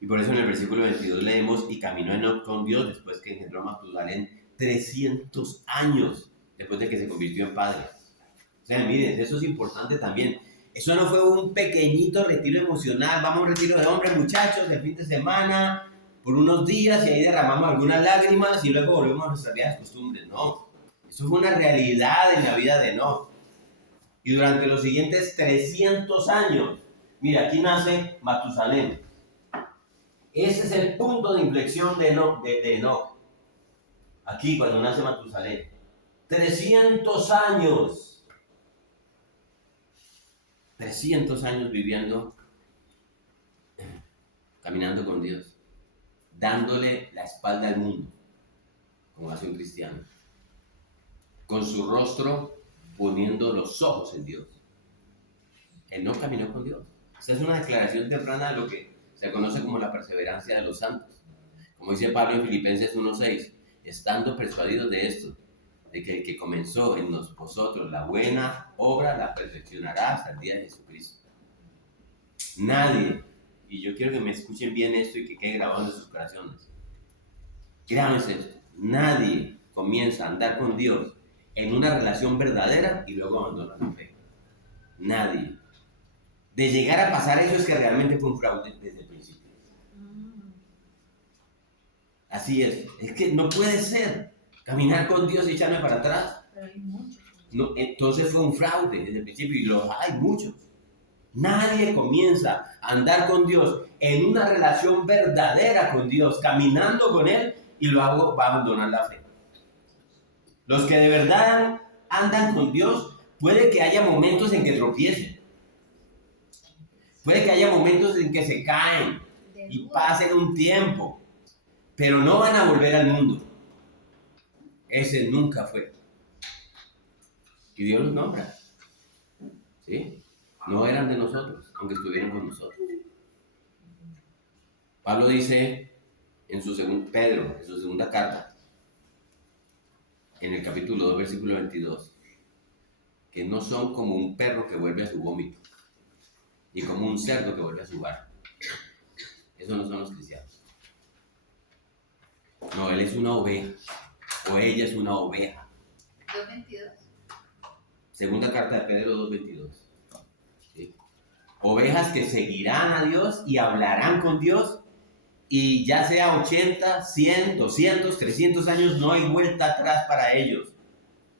Y por eso en el versículo 22 leemos, y caminó Enoc con Dios después que engendró a Matusalén 300 años después de que se convirtió en padre. O sea, miren, eso es importante también. Eso no fue un pequeñito retiro emocional. Vamos a un retiro de hombres, muchachos, de fin de semana, por unos días y ahí derramamos algunas lágrimas y luego volvemos a nuestras viejas costumbres. No, eso fue una realidad en la vida de Enoc. Y durante los siguientes 300 años, mira, aquí nace Matusalén. Ese es el punto de inflexión de Enoc. Aquí, cuando nace Matusalén. 300 años. 300 años viviendo, caminando con Dios, dándole la espalda al mundo, como hace un cristiano, con su rostro poniendo los ojos en Dios. Él no caminó con Dios. Esta es una declaración temprana de lo que se conoce como la perseverancia de los santos. Como dice Pablo en Filipenses 1:6, estando persuadidos de esto, de que el que comenzó en vosotros la buena obra la perfeccionará hasta el día de Jesucristo. Nadie, y yo quiero que me escuchen bien esto y que quede grabado en sus corazones. Grábense esto, nadie comienza a andar con Dios en una relación verdadera y luego abandona la fe. Nadie. De llegar a pasar eso es que realmente fue un fraude desde el principio. Así es que no puede ser caminar con Dios y echarme para atrás. Pero hay muchos. no, entonces fue un fraude desde el principio y los hay muchos. Nadie comienza a andar con Dios en una relación verdadera con Dios, caminando con Él y luego va a abandonar la fe. Los que de verdad andan con Dios, puede que haya momentos en que tropiecen. Puede que haya momentos en que se caen y pasen un tiempo, pero no van a volver al mundo. Ese nunca fue. Y Dios los nombra. ¿Sí? No eran de nosotros, aunque estuvieran con nosotros. Pablo dice en su Pedro, en su segunda carta, en el capítulo 2, versículo 22, que no son como un perro que vuelve a su vómito, ni como un cerdo que vuelve a su hogar. Esos no son los cristianos. No, él es una oveja, o ella es una oveja. 2:22. Segunda carta de Pedro 2:22. ¿Sí? Ovejas que seguirán a Dios y hablarán con Dios, y ya sea 80, 100, 200, 300 años, no hay vuelta atrás para ellos,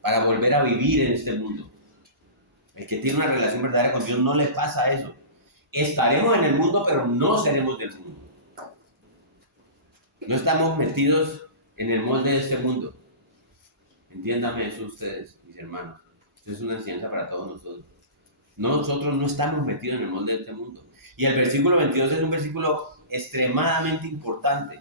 para volver a vivir en este mundo. El que tiene una relación verdadera con Dios no le pasa eso. Estaremos en el mundo, pero no seremos del mundo. No estamos metidos en el molde de este mundo. Entiéndanme eso ustedes, mis hermanos. Esto es una enseñanza para todos nosotros. Nosotros no estamos metidos en el molde de este mundo. Y el versículo 22 es un versículo extremadamente importante.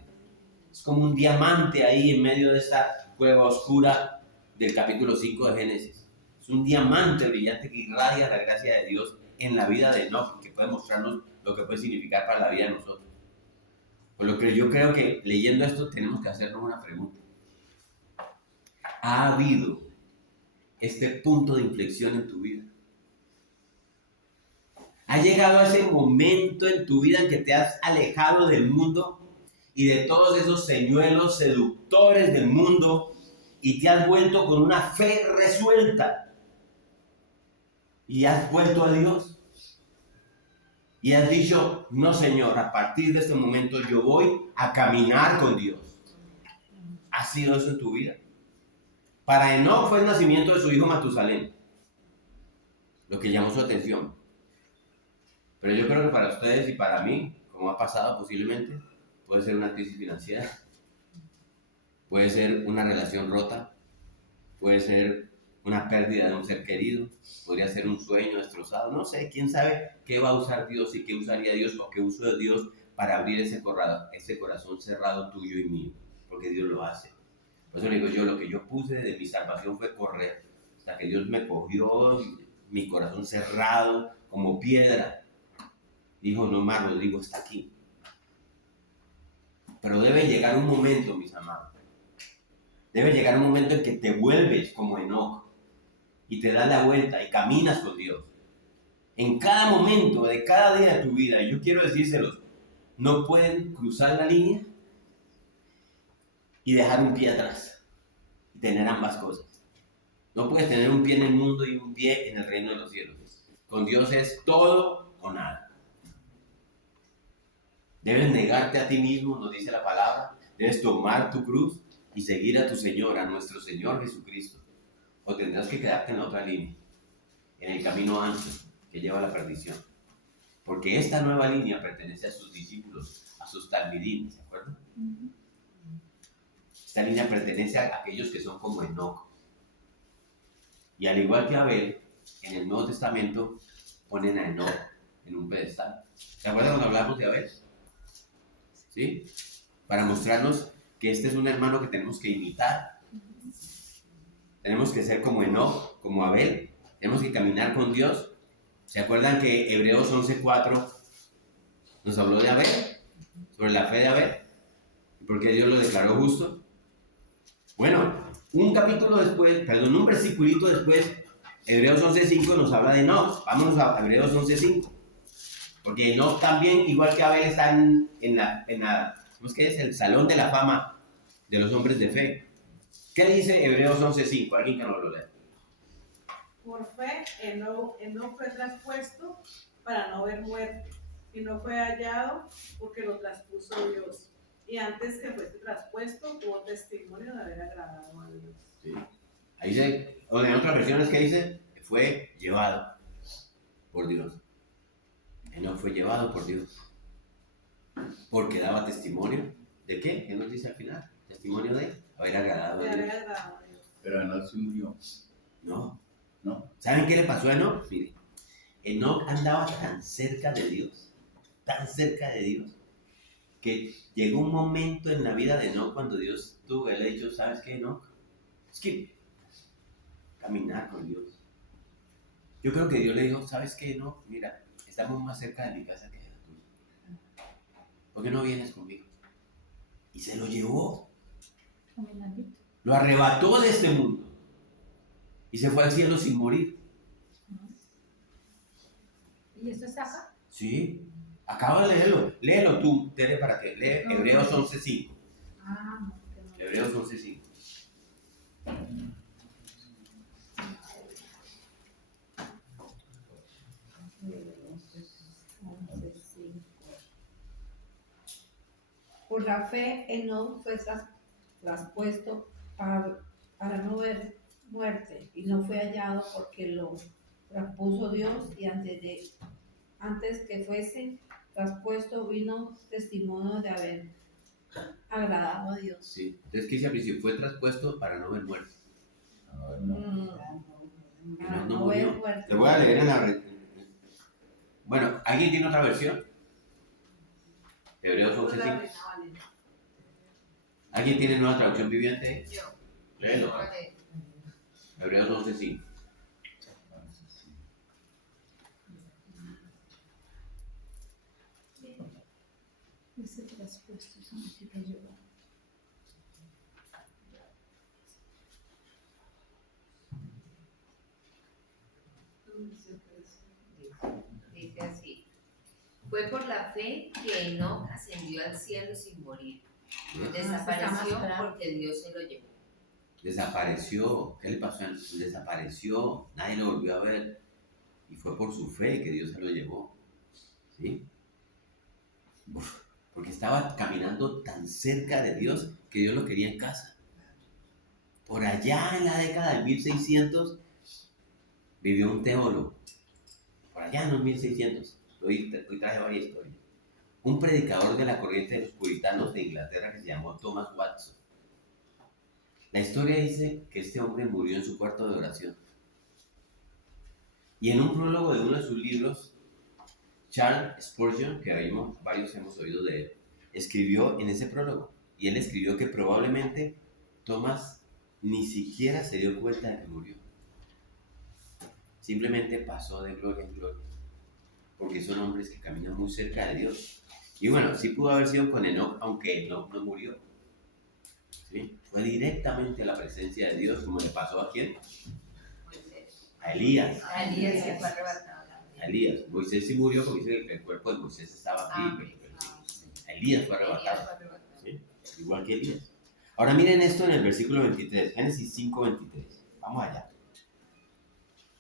Es como un diamante ahí en medio de esta cueva oscura del capítulo 5 de Génesis. Es un diamante brillante que irradia la gracia de Dios en la vida de Enoc, que puede mostrarnos lo que puede significar para la vida de nosotros. Por lo que yo creo que leyendo esto tenemos que hacernos una pregunta. ¿Ha habido este punto de inflexión en tu vida? ¿Ha llegado ese momento en tu vida en que te has alejado del mundo y de todos esos señuelos seductores del mundo y te has vuelto con una fe resuelta y has vuelto a Dios? Y has dicho, no Señor, a partir de este momento yo voy a caminar con Dios. ¿Ha sido eso en tu vida? Para Enoc fue el nacimiento de su hijo Matusalén lo que llamó su atención. Pero yo creo que para ustedes y para mí, como ha pasado posiblemente, puede ser una crisis financiera, puede ser una relación rota, puede ser una pérdida de un ser querido, podría ser un sueño destrozado, no sé, quién sabe qué va a usar Dios y qué usaría Dios o qué uso de Dios para abrir ese corazón cerrado tuyo y mío, porque Dios lo hace. Por eso le digo yo, lo que yo puse de mi salvación fue correr, hasta que Dios me cogió, mi corazón cerrado como piedra. Dijo, no más, Rodrigo está aquí. Pero debe llegar un momento, mis amados. Debe llegar un momento en que te vuelves como Enoc y te das la vuelta y caminas con Dios. En cada momento de cada día de tu vida, y yo quiero decírselos, no pueden cruzar la línea y dejar un pie atrás y tener ambas cosas. No puedes tener un pie en el mundo y un pie en el reino de los cielos. Con Dios es todo o nada. Debes negarte a ti mismo, nos dice la palabra. Debes tomar tu cruz y seguir a tu Señor, a nuestro Señor Jesucristo. O tendrás que quedarte en la otra línea, en el camino ancho que lleva a la perdición. Porque esta nueva línea pertenece a sus discípulos, a sus talmidim, ¿se acuerdan? Esta línea pertenece a aquellos que son como Enoc. Y al igual que Abel, en el Nuevo Testamento ponen a Enoc en un pedestal. ¿Se acuerdan cuando hablamos de Abel? ¿Sí? Para mostrarnos que este es un hermano que tenemos que imitar. Tenemos que ser como Enoc, como Abel. Tenemos que caminar con Dios. ¿Se acuerdan que Hebreos 11:4 nos habló de Abel? Sobre la fe de Abel. ¿Por qué Dios lo declaró justo? Bueno, un versículito después, Hebreos 11:5 nos habla de Enoc. Vámonos a Hebreos 11:5. Porque Enoc también, igual que Abel, está en ¿cómo es que es? El salón de la fama de los hombres de fe. ¿Qué dice Hebreos 11:5? Alguien que no lo lea. Por fe, Enoc fue traspuesto para no ver muerte, y no fue hallado porque lo traspuso Dios. Y antes que fuese traspuesto, tuvo testimonio de haber agradado a Dios. Sí. Ahí dice, o en otras versiones que dice, fue llevado por Dios. Enoc fue llevado por Dios. Porque daba testimonio de qué? ¿Qué nos dice al final? Testimonio de haber agradado De a haber Dios. agradado a Dios. Pero no se murió. No. No. ¿Saben qué le pasó a Enoc? Mire, Enoc andaba tan cerca de Dios, que llegó un momento en la vida de Enoc cuando Dios tuvo el hecho, ¿sabes qué, Enoc? Es que caminar con Dios. Yo creo que Dios le dijo, ¿sabes qué, Enoc? Mira, estamos más cerca de mi casa que de la tuya. ¿Por qué no vienes conmigo? Y se lo llevó. Lo arrebató de este mundo. Y se fue al cielo sin morir. ¿Y eso es acá? Sí. Acabo de leerlo. Léelo tú, Tere, para que lee Hebreos 11:5. Ah, no, que no. Hebreos 11:5. Por la fe, Enoc fue traspuesto para no ver muerte y no fue hallado porque lo traspuso Dios y antes que fuese traspuesto vino testimonio de haber agradado a Dios. Sí. Entonces, ¿qué dice al principio? Fue traspuesto para no ver muerte. A ver, no. Para No no ver murió. muerte. Le voy a leer en la... Bueno, ¿alguien tiene otra versión? Hebreos 11:5. ¿Alguien tiene nueva traducción viviente? Yo. Léelo. ¿Cuál es? Hebreos 11:5. Ese traspuesto significa llevar. Dice así. Fue por la fe que Enoc ascendió al cielo sin morir. Desapareció porque Dios se lo llevó. Desapareció. ¿Qué le pasó? Desapareció. Nadie lo volvió a ver. Y fue por su fe que Dios se lo llevó. ¿Sí? Porque estaba caminando tan cerca de Dios que Dios lo quería en casa. Por allá en la década del 1600 vivió un teólogo. Por allá en los 1600. Hoy traje varias historias. Un predicador de la corriente de los puritanos de Inglaterra que se llamó Thomas Watson. La historia dice que este hombre murió en su cuarto de oración. Y en un prólogo de uno de sus libros, Charles Spurgeon, que varios hemos oído de él, escribió en ese prólogo. Y él escribió que probablemente Thomas ni siquiera se dio cuenta de que murió. Simplemente pasó de gloria en gloria. Porque son hombres que caminan muy cerca de Dios. Y bueno, sí pudo haber sido con Enoc, aunque Enoc no murió. ¿Sí? Fue directamente a la presencia de Dios, como le pasó a quién? A Elías. A Elías se fue arrebatado. A Elías. Moisés sí murió porque dice que el cuerpo de Moisés estaba aquí. Pero sí. A Elías fue arrebatado. ¿Sí? Igual que Elías. Ahora miren esto en el versículo 23, Génesis 5:23. Vamos allá.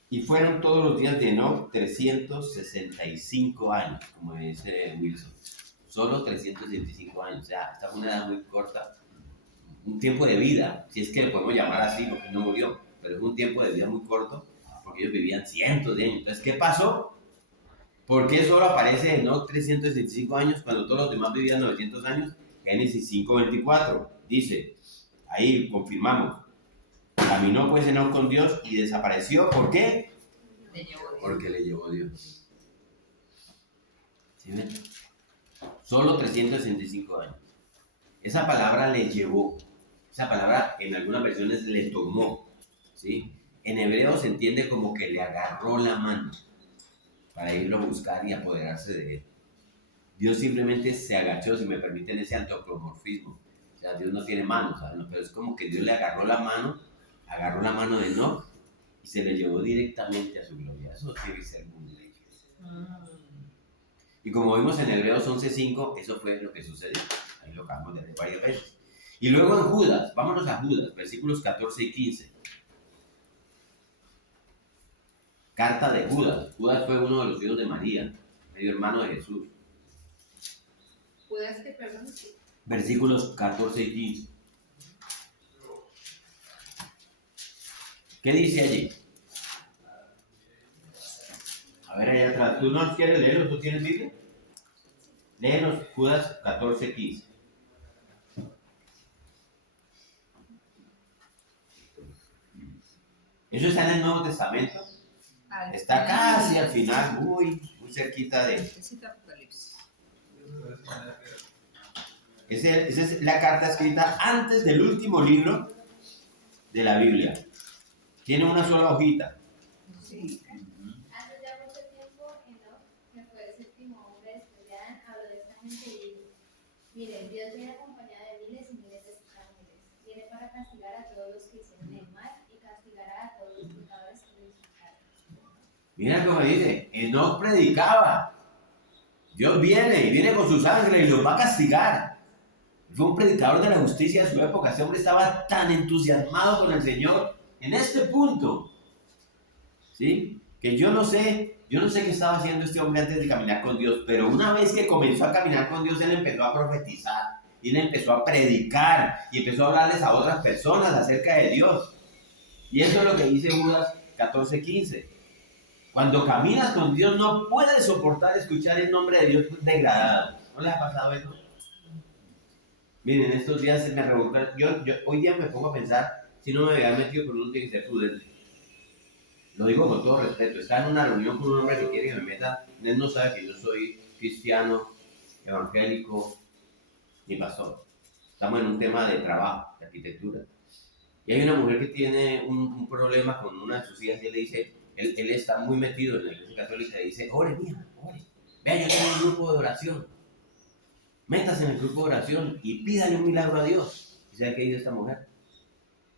Y fueron todos los días de Enoc 365 años, como dice Wilson. Solo 365 años. O sea, esta fue una edad muy corta. Un tiempo de vida, si es que le podemos llamar así, porque no murió. Pero es un tiempo de vida muy corto, porque ellos vivían cientos de años. Entonces, ¿qué pasó? ¿Por qué solo aparece Enoc 365 años cuando todos los demás vivían 900 años? Génesis 5:24 dice, ahí confirmamos. Caminó pues Enoc con Dios y desapareció. ¿Por qué? Porque le llevó Dios. ¿Sí ven? Solo 365 años. Esa palabra le llevó. Esa palabra en algunas versiones le tomó. ¿Sí? En hebreo se entiende como que le agarró la mano para irlo a buscar y apoderarse de él. Dios simplemente se agachó, si me permiten ese antropomorfismo. O sea, Dios no tiene manos, ¿saben? Pero es como que Dios le agarró la mano de Enoc y se le llevó directamente a su gloria. Eso debe ser muy bello. Y como vimos en Hebreos 11:5, eso fue lo que sucedió. Ahí lo acabamos de leer varias veces. Y luego en Judas, vámonos a Judas, versículos 14 y 15. Carta de Judas. Judas fue uno de los hijos de María, medio hermano de Jesús. ¿Judas que perdón? Sí. Versículos 14 y 15. ¿Qué dice allí? A ver, allá atrás. ¿Tú no quieres leerlo? ¿Tú tienes Biblia? Léenos Judas 14:15. Eso está en el Nuevo Testamento. Está casi al final, muy cerquita de... Esa es la carta escrita antes del último libro de la Biblia. Tiene una sola hojita. Sí. Antes de mucho tiempo, Enoc, que fue el séptimo hombre después de Adán, habló de esta gente y dijo: miren, Dios viene acompañado de miles y miles de sus ángeles. Viene para castigar a todos los que hicieron el mal y castigará a todos los pecadores que lo disfrutaron. Mira cómo dice, Enoc predicaba. Dios viene y viene con sus ángeles y los va a castigar. Fue un predicador de la justicia de su época. Ese hombre estaba tan entusiasmado con el Señor en este punto, ¿sí? Que yo no sé qué estaba haciendo este hombre antes de caminar con Dios, pero una vez que comenzó a caminar con Dios, él empezó a profetizar, y él empezó a predicar, y empezó a hablarles a otras personas acerca de Dios. Y eso es lo que dice Judas 14:15. Cuando caminas con Dios, no puedes soportar escuchar el nombre de Dios degradado. ¿No les ha pasado eso? Miren, estos días se me revolca. Yo hoy día me pongo a pensar, si no me había metido con uno, tiene que ser prudente. Lo digo con todo respeto. Está en una reunión con un hombre que quiere que me meta. Él no sabe que yo soy cristiano, evangélico, ni pastor. Estamos en un tema de trabajo, de arquitectura. Y hay una mujer que tiene un problema con una de sus hijas y él le dice, él está muy metido en la iglesia católica y dice, ore, mija, ore. Vea, yo tengo un grupo de oración. Métase en el grupo de oración y pídale un milagro a Dios. ¿Y sabe qué dice esta mujer?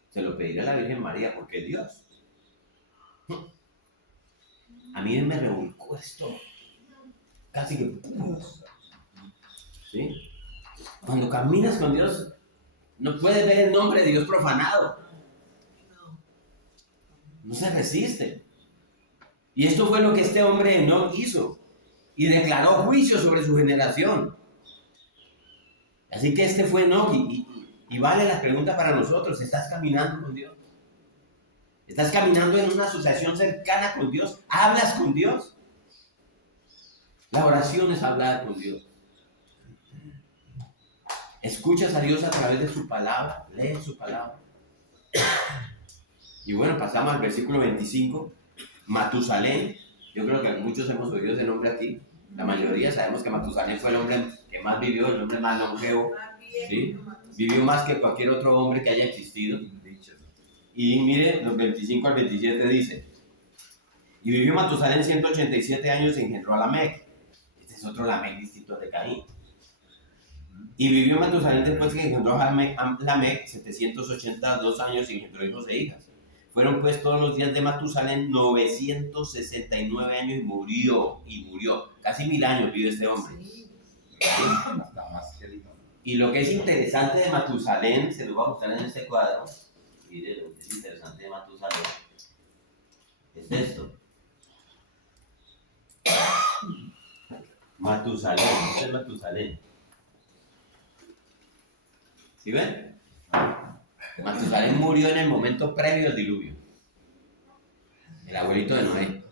Se lo pediré a la Virgen María porque es Dios. A mí me revolcó esto. Casi que... ¿Sí? Cuando caminas con Dios, no puedes ver el nombre de Dios profanado. No se resiste. Y esto fue lo que este hombre no hizo. Y declaró juicio sobre su generación. Así que este fue Enoc y vale la pregunta para nosotros. ¿Estás caminando con Dios? ¿Estás caminando en una asociación cercana con Dios? ¿Hablas con Dios? La oración es hablar con Dios. ¿Escuchas a Dios a través de su palabra? Lees su palabra. Y bueno, pasamos al versículo 25. Matusalén. Yo creo que muchos hemos oído ese nombre aquí. La mayoría sabemos que Matusalén fue el hombre que más vivió, el hombre más longevo. ¿Sí? Vivió más que cualquier otro hombre que haya existido. Y mire, los 25 al 27 dice, y vivió Matusalén 187 años y engendró a Lamec. Este es otro Lamec distinto al de Caín. Y vivió Matusalén después que engendró a Lamec 782 años y engendró hijos e hijas. Fueron pues todos los días de Matusalén 969 años y murió. Casi 1000 años vive este hombre. Y lo que es interesante de Matusalén, se lo voy a mostrar en este cuadro. Mire, lo que es interesante de Matusalén es esto. Matusalén, este es Matusalén. ¿Sí ven? Matusalén murió en el momento previo al diluvio. El abuelito de Noé.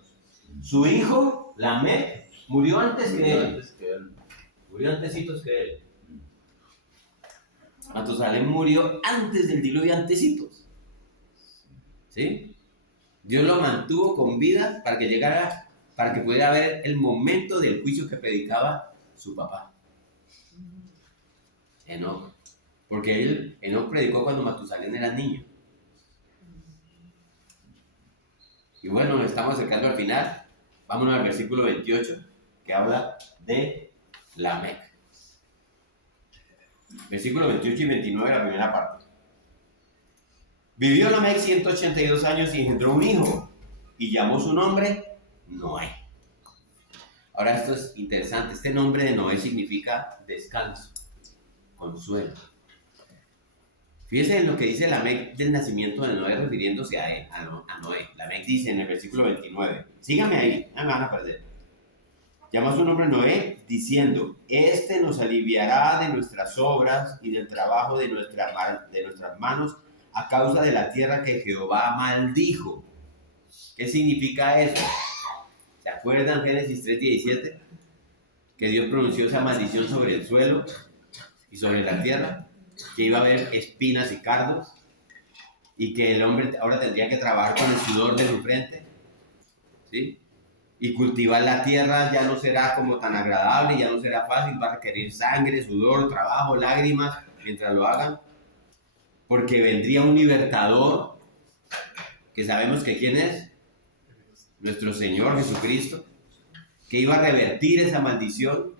Su hijo, Lamec, murió antes que él. Murió antesitos que él. Matusalén murió antes del diluvio, antesitos. ¿Sí? Dios lo mantuvo con vida para que llegara, para que pudiera ver el momento del juicio que predicaba su papá. Enoc. Porque Enoc predicó cuando Matusalén era niño. Y bueno, nos estamos acercando al final. Vámonos al versículo 28, que habla de Lamec. Versículo 28 y 29, la primera parte. Vivió Lamec 182 años y engendró un hijo, y llamó su nombre Noé. Ahora esto es interesante. Este nombre de Noé significa descanso, consuelo. Fíjense en lo que dice Lamec del nacimiento de Noé, refiriéndose a Noé. Lamec dice en el versículo 29, síganme ahí, no me van a perder. Llamó su nombre Noé, diciendo, este nos aliviará de nuestras obras y del trabajo de nuestras manos, a causa de la tierra que Jehová maldijo. ¿Qué significa eso? ¿Se acuerdan Génesis 3:17? Que Dios pronunció esa maldición sobre el suelo y sobre la tierra, que iba a haber espinas y cardos, y que el hombre ahora tendría que trabajar con el sudor de su frente, ¿sí? Y cultivar la tierra ya no será como tan agradable, ya no será fácil, va a requerir sangre, sudor, trabajo, lágrimas, mientras lo hagan, porque vendría un libertador, que sabemos que ¿quién es? Nuestro Señor Jesucristo, que iba a revertir esa maldición,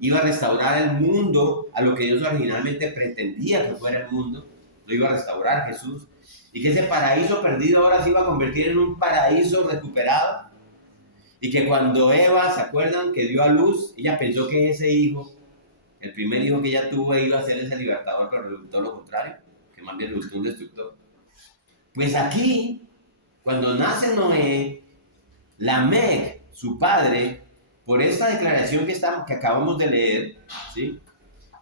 iba a restaurar el mundo a lo que Dios originalmente pretendía que fuera el mundo, lo iba a restaurar Jesús, y que ese paraíso perdido ahora se iba a convertir en un paraíso recuperado, y que cuando Eva, ¿se acuerdan? Que dio a luz, ella pensó que ese hijo, el primer hijo que ella tuvo, iba a ser ese libertador, pero resultó lo contrario, que más bien resultó un destructor. Pues aquí, cuando nace Noé, Lamec, su padre, por esta declaración que acabamos de leer, ¿sí?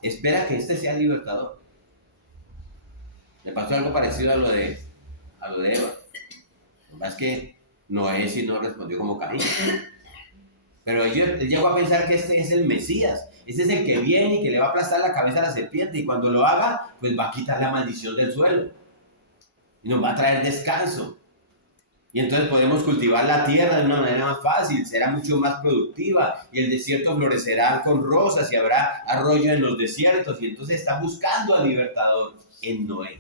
Espera que este sea el libertador. Le pasó algo parecido a lo de Eva. Lo que pasa es que Noé sí no respondió como Caín. Pero él llegó a pensar que este es el Mesías. Este es el que viene y que le va a aplastar la cabeza a la serpiente. Y cuando lo haga, pues va a quitar la maldición del suelo. Y nos va a traer descanso. Y entonces podemos cultivar la tierra de una manera más fácil, será mucho más productiva y el desierto florecerá con rosas y habrá arroyo en los desiertos. Y entonces está buscando al libertador en Noé.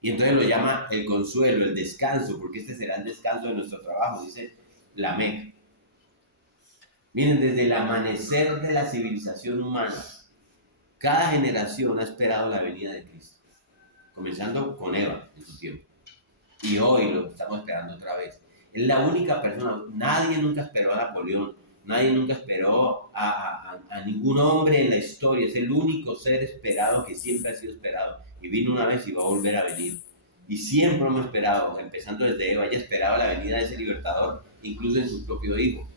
Y entonces lo llama el consuelo, el descanso, porque este será el descanso de nuestro trabajo, dice Lamec. Miren, desde el amanecer de la civilización humana, cada generación ha esperado la venida de Cristo, comenzando con Eva en su tiempo. Y hoy lo estamos esperando otra vez. Es la única persona, nadie nunca esperó a Napoleón, nadie nunca esperó a ningún hombre en la historia, es el único ser esperado que siempre ha sido esperado. Y vino una vez y va a volver a venir. Y siempre hemos esperado, empezando desde Eva, ella esperaba la venida de ese libertador, incluso en su propio hijo.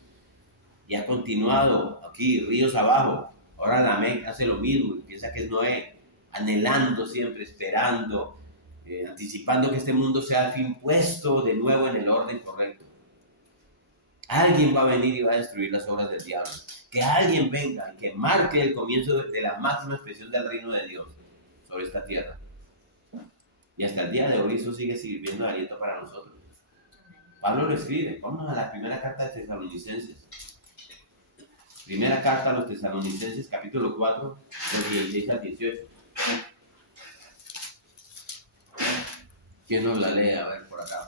Y ha continuado aquí, ríos abajo. Ahora Lamec hace lo mismo, piensa que es Noé, anhelando siempre, esperando, anticipando que este mundo sea al fin puesto de nuevo en el orden correcto. Alguien va a venir y va a destruir las obras del diablo. Que alguien venga y que marque el comienzo de la máxima expresión del reino de Dios sobre esta tierra. Y hasta el día de hoy eso sigue sirviendo de aliento para nosotros. Pablo lo escribe. Vamos a la primera carta de Tesalonicenses. Primera carta a los Tesalonicenses, capítulo 4, del 16 al 18. ¿Quién nos la lee? A ver, por acá.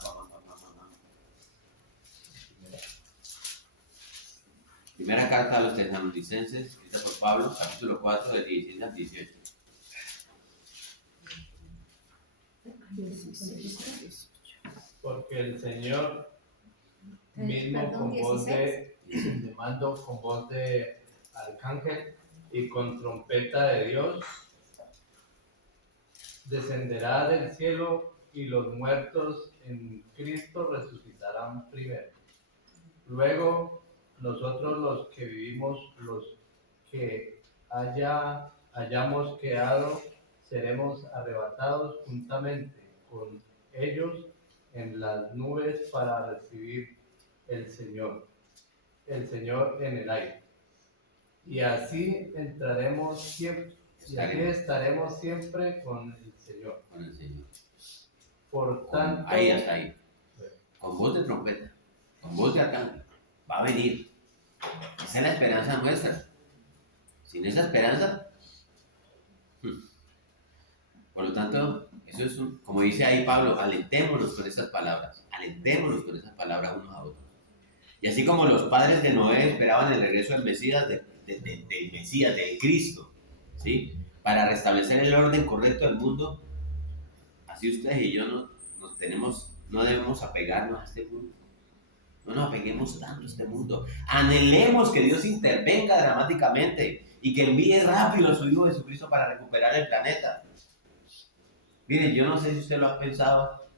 Primera carta a los Tesalonicenses, escrita por Pablo, capítulo 4, del 16 al 18. Porque el Señor mismo con voz de mando, con voz de arcángel y con trompeta de Dios, descenderá del cielo y los muertos en Cristo resucitarán primero. Luego nosotros los que vivimos, los que hayamos quedado, seremos arrebatados juntamente con ellos en las nubes para recibir el Señor en el aire. Y así estaremos siempre con el Señor. Con el Señor. Por tanto, Ahí está ahí. Con voz de trompeta, con voz de arcángel. Va a venir. Esa es la esperanza nuestra. Sin esa esperanza, por lo tanto, eso es como dice ahí Pablo, alentémonos con esas palabras unos a otros. Y así como los padres de Noé esperaban el regreso del Mesías, del Mesías, del Cristo, ¿sí? Para restablecer el orden correcto del mundo, así ustedes y yo no debemos apegarnos a este mundo. No nos apeguemos tanto a este mundo. Anhelemos que Dios intervenga dramáticamente y que envíe rápido a su Hijo Jesucristo para recuperar el planeta. Miren, yo no sé si usted lo ha pensado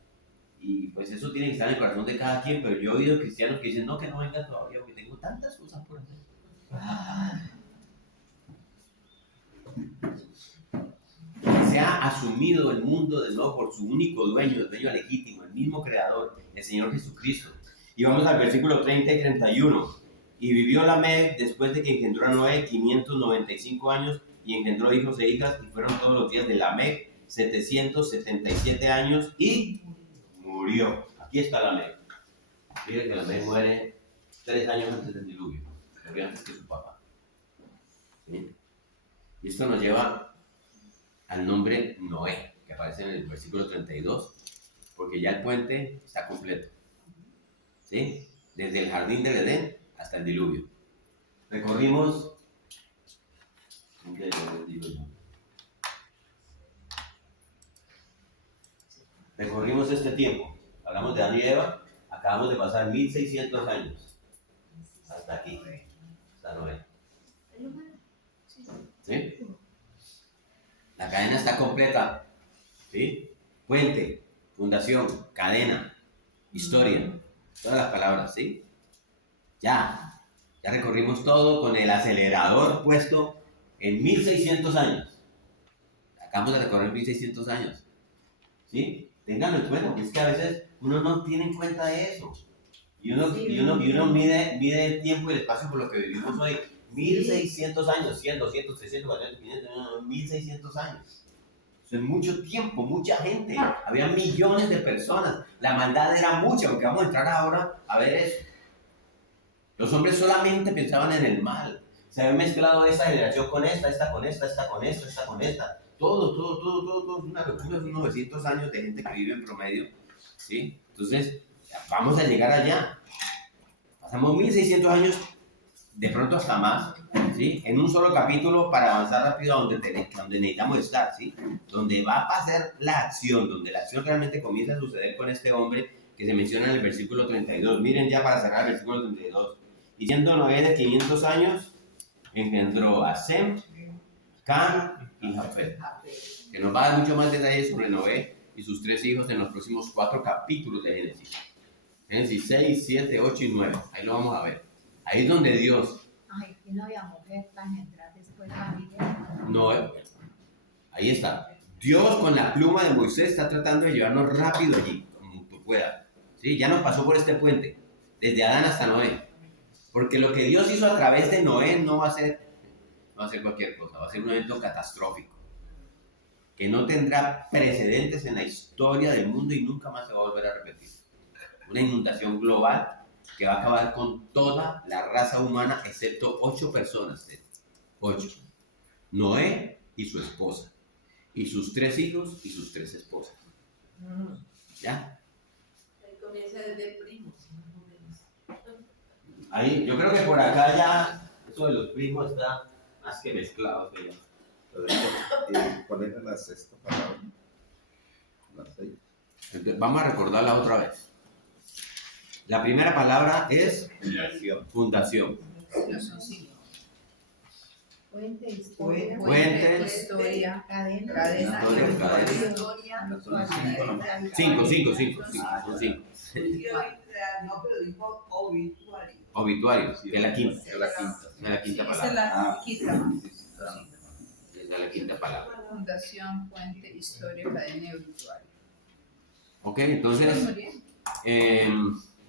y pues eso tiene que estar en el corazón de cada quien, pero yo he oído cristianos que dicen, no, que no venga todavía porque tengo tantas cosas por hacer. sea asumido el mundo de nuevo por su único dueño, el dueño legítimo, el mismo creador, el Señor Jesucristo. Y vamos al versículo 30 y 31. Y vivió Lamec después de que engendró a Noé 595 años y engendró hijos e hijas, y fueron todos los días de Lamec 777 años y murió. Aquí está Lamec. Fíjense que Lamec muere 3 años antes del diluvio, murió antes que su papá. ¿Sí? Y esto nos lleva al nombre Noé, que aparece en el versículo 32, porque ya el puente está completo. ¿Sí? Desde el jardín del Edén hasta el diluvio. Recorrimos este tiempo. Hablamos de Adán y Eva, acabamos de pasar 1600 años hasta aquí, hasta Noé. ¿Sí? La cadena está completa. ¿Sí? Puente, fundación, cadena, historia, todas las palabras, ¿sí? Ya recorrimos todo con el acelerador puesto en 1600 años. Acabamos de recorrer 1600 años. ¿Sí? Ténganlo en cuenta, porque es que a veces uno no tiene en cuenta eso. Y uno mide el tiempo y el espacio por lo que vivimos hoy. 1600 años, 100, 200, 300, 400, 500, 1600 años. Eso es mucho tiempo, mucha gente. Había millones de personas. La maldad era mucha, aunque vamos a entrar ahora a ver eso. Los hombres solamente pensaban en el mal. Se había mezclado esa generación con esta con esta con esta. Todo. Una locura, unos 900 años de gente que vive en promedio. ¿Sí? Entonces, vamos a llegar allá. Pasamos 1600 años, de pronto hasta más, ¿sí? En un solo capítulo para avanzar rápido a donde necesitamos estar, ¿sí? Donde va a pasar la acción, donde la acción realmente comienza a suceder con este hombre que se menciona en el versículo 32. Miren ya para cerrar el versículo 32. Y siendo Noé de 500 años, engendró a Sem, Cam y Jafet. Que nos va a dar mucho más detalles sobre Noé y sus 3 hijos en los próximos 4 capítulos de Génesis. Génesis 6, 7, 8 y 9. Ahí lo vamos a ver. Ahí es donde Dios... Ay, ¿y no había mujer para entrar después familia? No, ahí está. Dios con la pluma de Moisés está tratando de llevarnos rápido allí, como tú puedas. ¿Sí? Ya nos pasó por este puente, desde Adán hasta Noé. Porque lo que Dios hizo a través de Noé no va a ser cualquier cosa, va a ser un evento catastrófico, que no tendrá precedentes en la historia del mundo y nunca más se va a volver a repetir. Una inundación global que va a acabar con toda la raza humana, excepto 8 personas. 8. Noé y su esposa, y sus 3 hijos y sus 3 esposas. ¿Ya? Ahí comienza desde primos. Ahí, yo creo que por acá ya, eso de los primos está más que mezclado. ¿Cuál era la sexta palabra? La 6. Entonces, vamos a recordarla otra vez. La primera palabra es fundación. Puente, historia. Puente, historia, cadena. Historia. 5. Son 5. No, pero dijo obituario. Obituario, que es la quinta. Es la quinta. Es la quinta Esa es palabra. la quinta. Esa es la quinta palabra. Fundación, puente, historia, cadena y obituario. Ok, entonces, Muy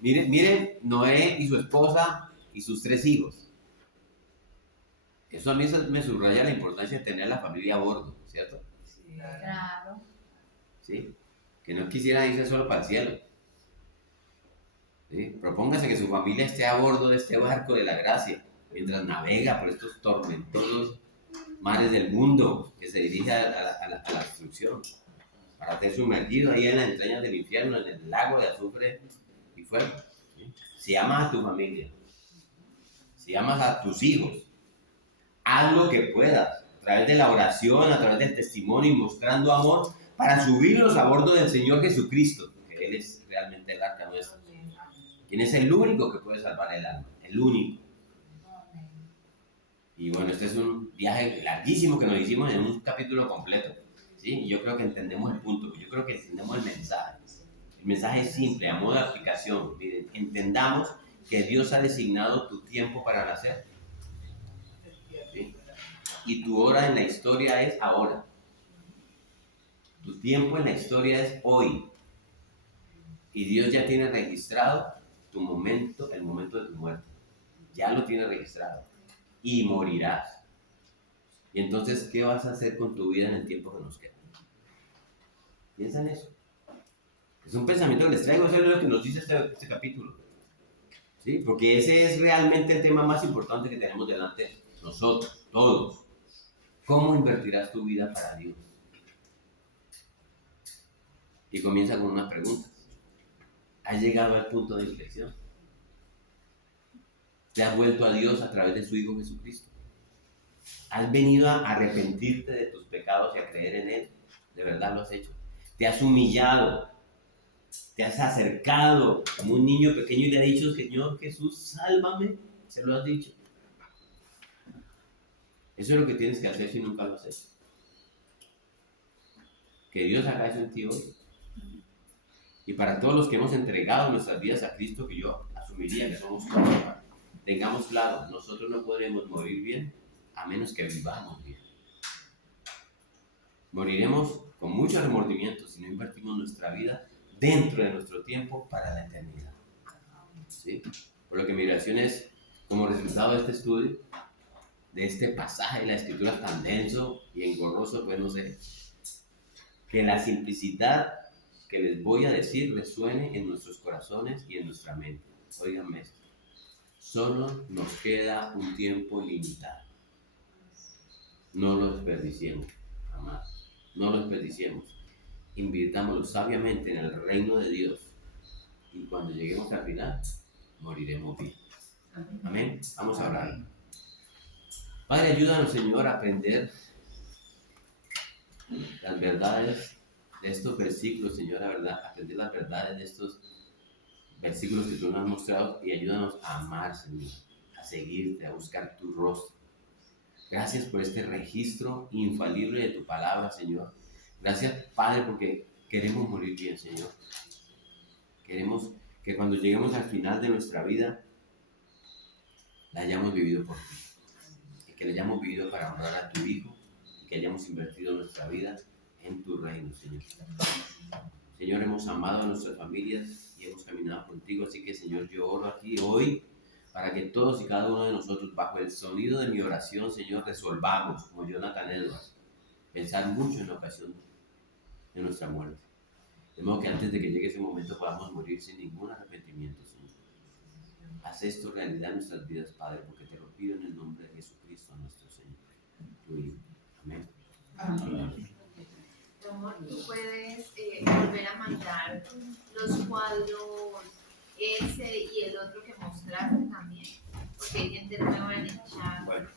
bien. miren Noé y su esposa y sus 3 hijos. Eso a mí me subraya la importancia de tener la familia a bordo, ¿cierto? Claro. ¿Sí? Que no quisiera irse solo para el cielo. ¿Sí? Propóngase que su familia esté a bordo de este barco de la gracia, mientras navega por estos tormentosos mares del mundo, que se dirige a la destrucción, para ser sumergido ahí en las entrañas del infierno, en el lago de azufre y fuego. ¿Sí? Si amas a tu familia, si amas a tus hijos, haz lo que puedas, a través de la oración, a través del testimonio y mostrando amor, para subirlos a bordo del Señor Jesucristo, que Él es realmente el arca nuestra. ¿Quién es el único que puede salvar el alma? El único. Y bueno, este es un viaje larguísimo que nos hicimos en un capítulo completo. ¿Sí? Y yo creo que entendemos el punto, yo creo que entendemos el mensaje. El mensaje es simple, a modo de aplicación. Miren, entendamos que Dios ha designado tu tiempo para nacer. ¿Sí? Y tu hora en la historia es ahora. Tu tiempo en la historia es hoy. Y Dios ya tiene registrado tu momento, el momento de tu muerte. Ya lo tiene registrado. Y morirás. Y entonces, ¿qué vas a hacer con tu vida en el tiempo que nos queda? Piensa en eso. Es un pensamiento que les traigo, eso es lo que nos dice este capítulo. ¿Sí? Porque ese es realmente el tema más importante que tenemos delante nosotros, todos. ¿Cómo invertirás tu vida para Dios? Y comienza con unas preguntas. ¿Has llegado al punto de inflexión? ¿Te has vuelto a Dios a través de su Hijo Jesucristo? ¿Has venido a arrepentirte de tus pecados y a creer en Él? ¿De verdad lo has hecho? ¿Te has humillado? ¿Te has acercado como un niño pequeño y le has dicho, Señor Jesús, sálvame? ¿Se lo has dicho? Eso es lo que tienes que hacer si nunca lo has hecho. Que Dios haga eso en ti hoy. Y para todos los que hemos entregado nuestras vidas a Cristo, que yo asumiría que somos todos, tengamos claro, nosotros no podremos morir bien a menos que vivamos bien. Moriremos con mucho remordimiento si no invertimos nuestra vida dentro de nuestro tiempo para la eternidad. ¿Sí? Por lo que mi oración es, como resultado de este estudio, de este pasaje de la Escritura tan denso y engorroso, pues no sé, que la simplicidad que les voy a decir resuene en nuestros corazones y en nuestra mente. Óiganme esto. Solo nos queda un tiempo limitado. No lo desperdiciemos, jamás. No lo desperdiciemos. Invirtámoslo sabiamente en el reino de Dios. Y cuando lleguemos al final, moriremos bien. Amén. Vamos a orar. Padre, ayúdanos, Señor, a aprender las verdades de estos versículos, Señor, la verdad, aprender las verdades de estos versículos que tú nos has mostrado y ayúdanos a amar, Señor, a seguirte, a buscar tu rostro. Gracias por este registro infalible de tu palabra, Señor. Gracias, Padre, porque queremos morir bien, Señor. Queremos que cuando lleguemos al final de nuestra vida, la hayamos vivido por ti. Y que la hayamos vivido para honrar a tu Hijo y que hayamos invertido nuestra vida en tu reino, Señor. Señor, hemos amado a nuestras familias y hemos caminado contigo, así que, Señor, yo oro aquí hoy para que todos y cada uno de nosotros, bajo el sonido de mi oración, Señor, resolvamos, como Jonathan Edwards, pensar mucho en la ocasión de nuestra muerte. De modo que antes de que llegue ese momento podamos morir sin ningún arrepentimiento, Señor. Haz esto realidad en nuestras vidas, Padre, porque te lo pido en el nombre de Jesucristo, nuestro Señor. Tu Hijo. Amén. Amén. Amor, tú puedes volver a mandar los cuadros, ese y el otro que mostraste también, porque hay gente nueva en el chat. Bueno.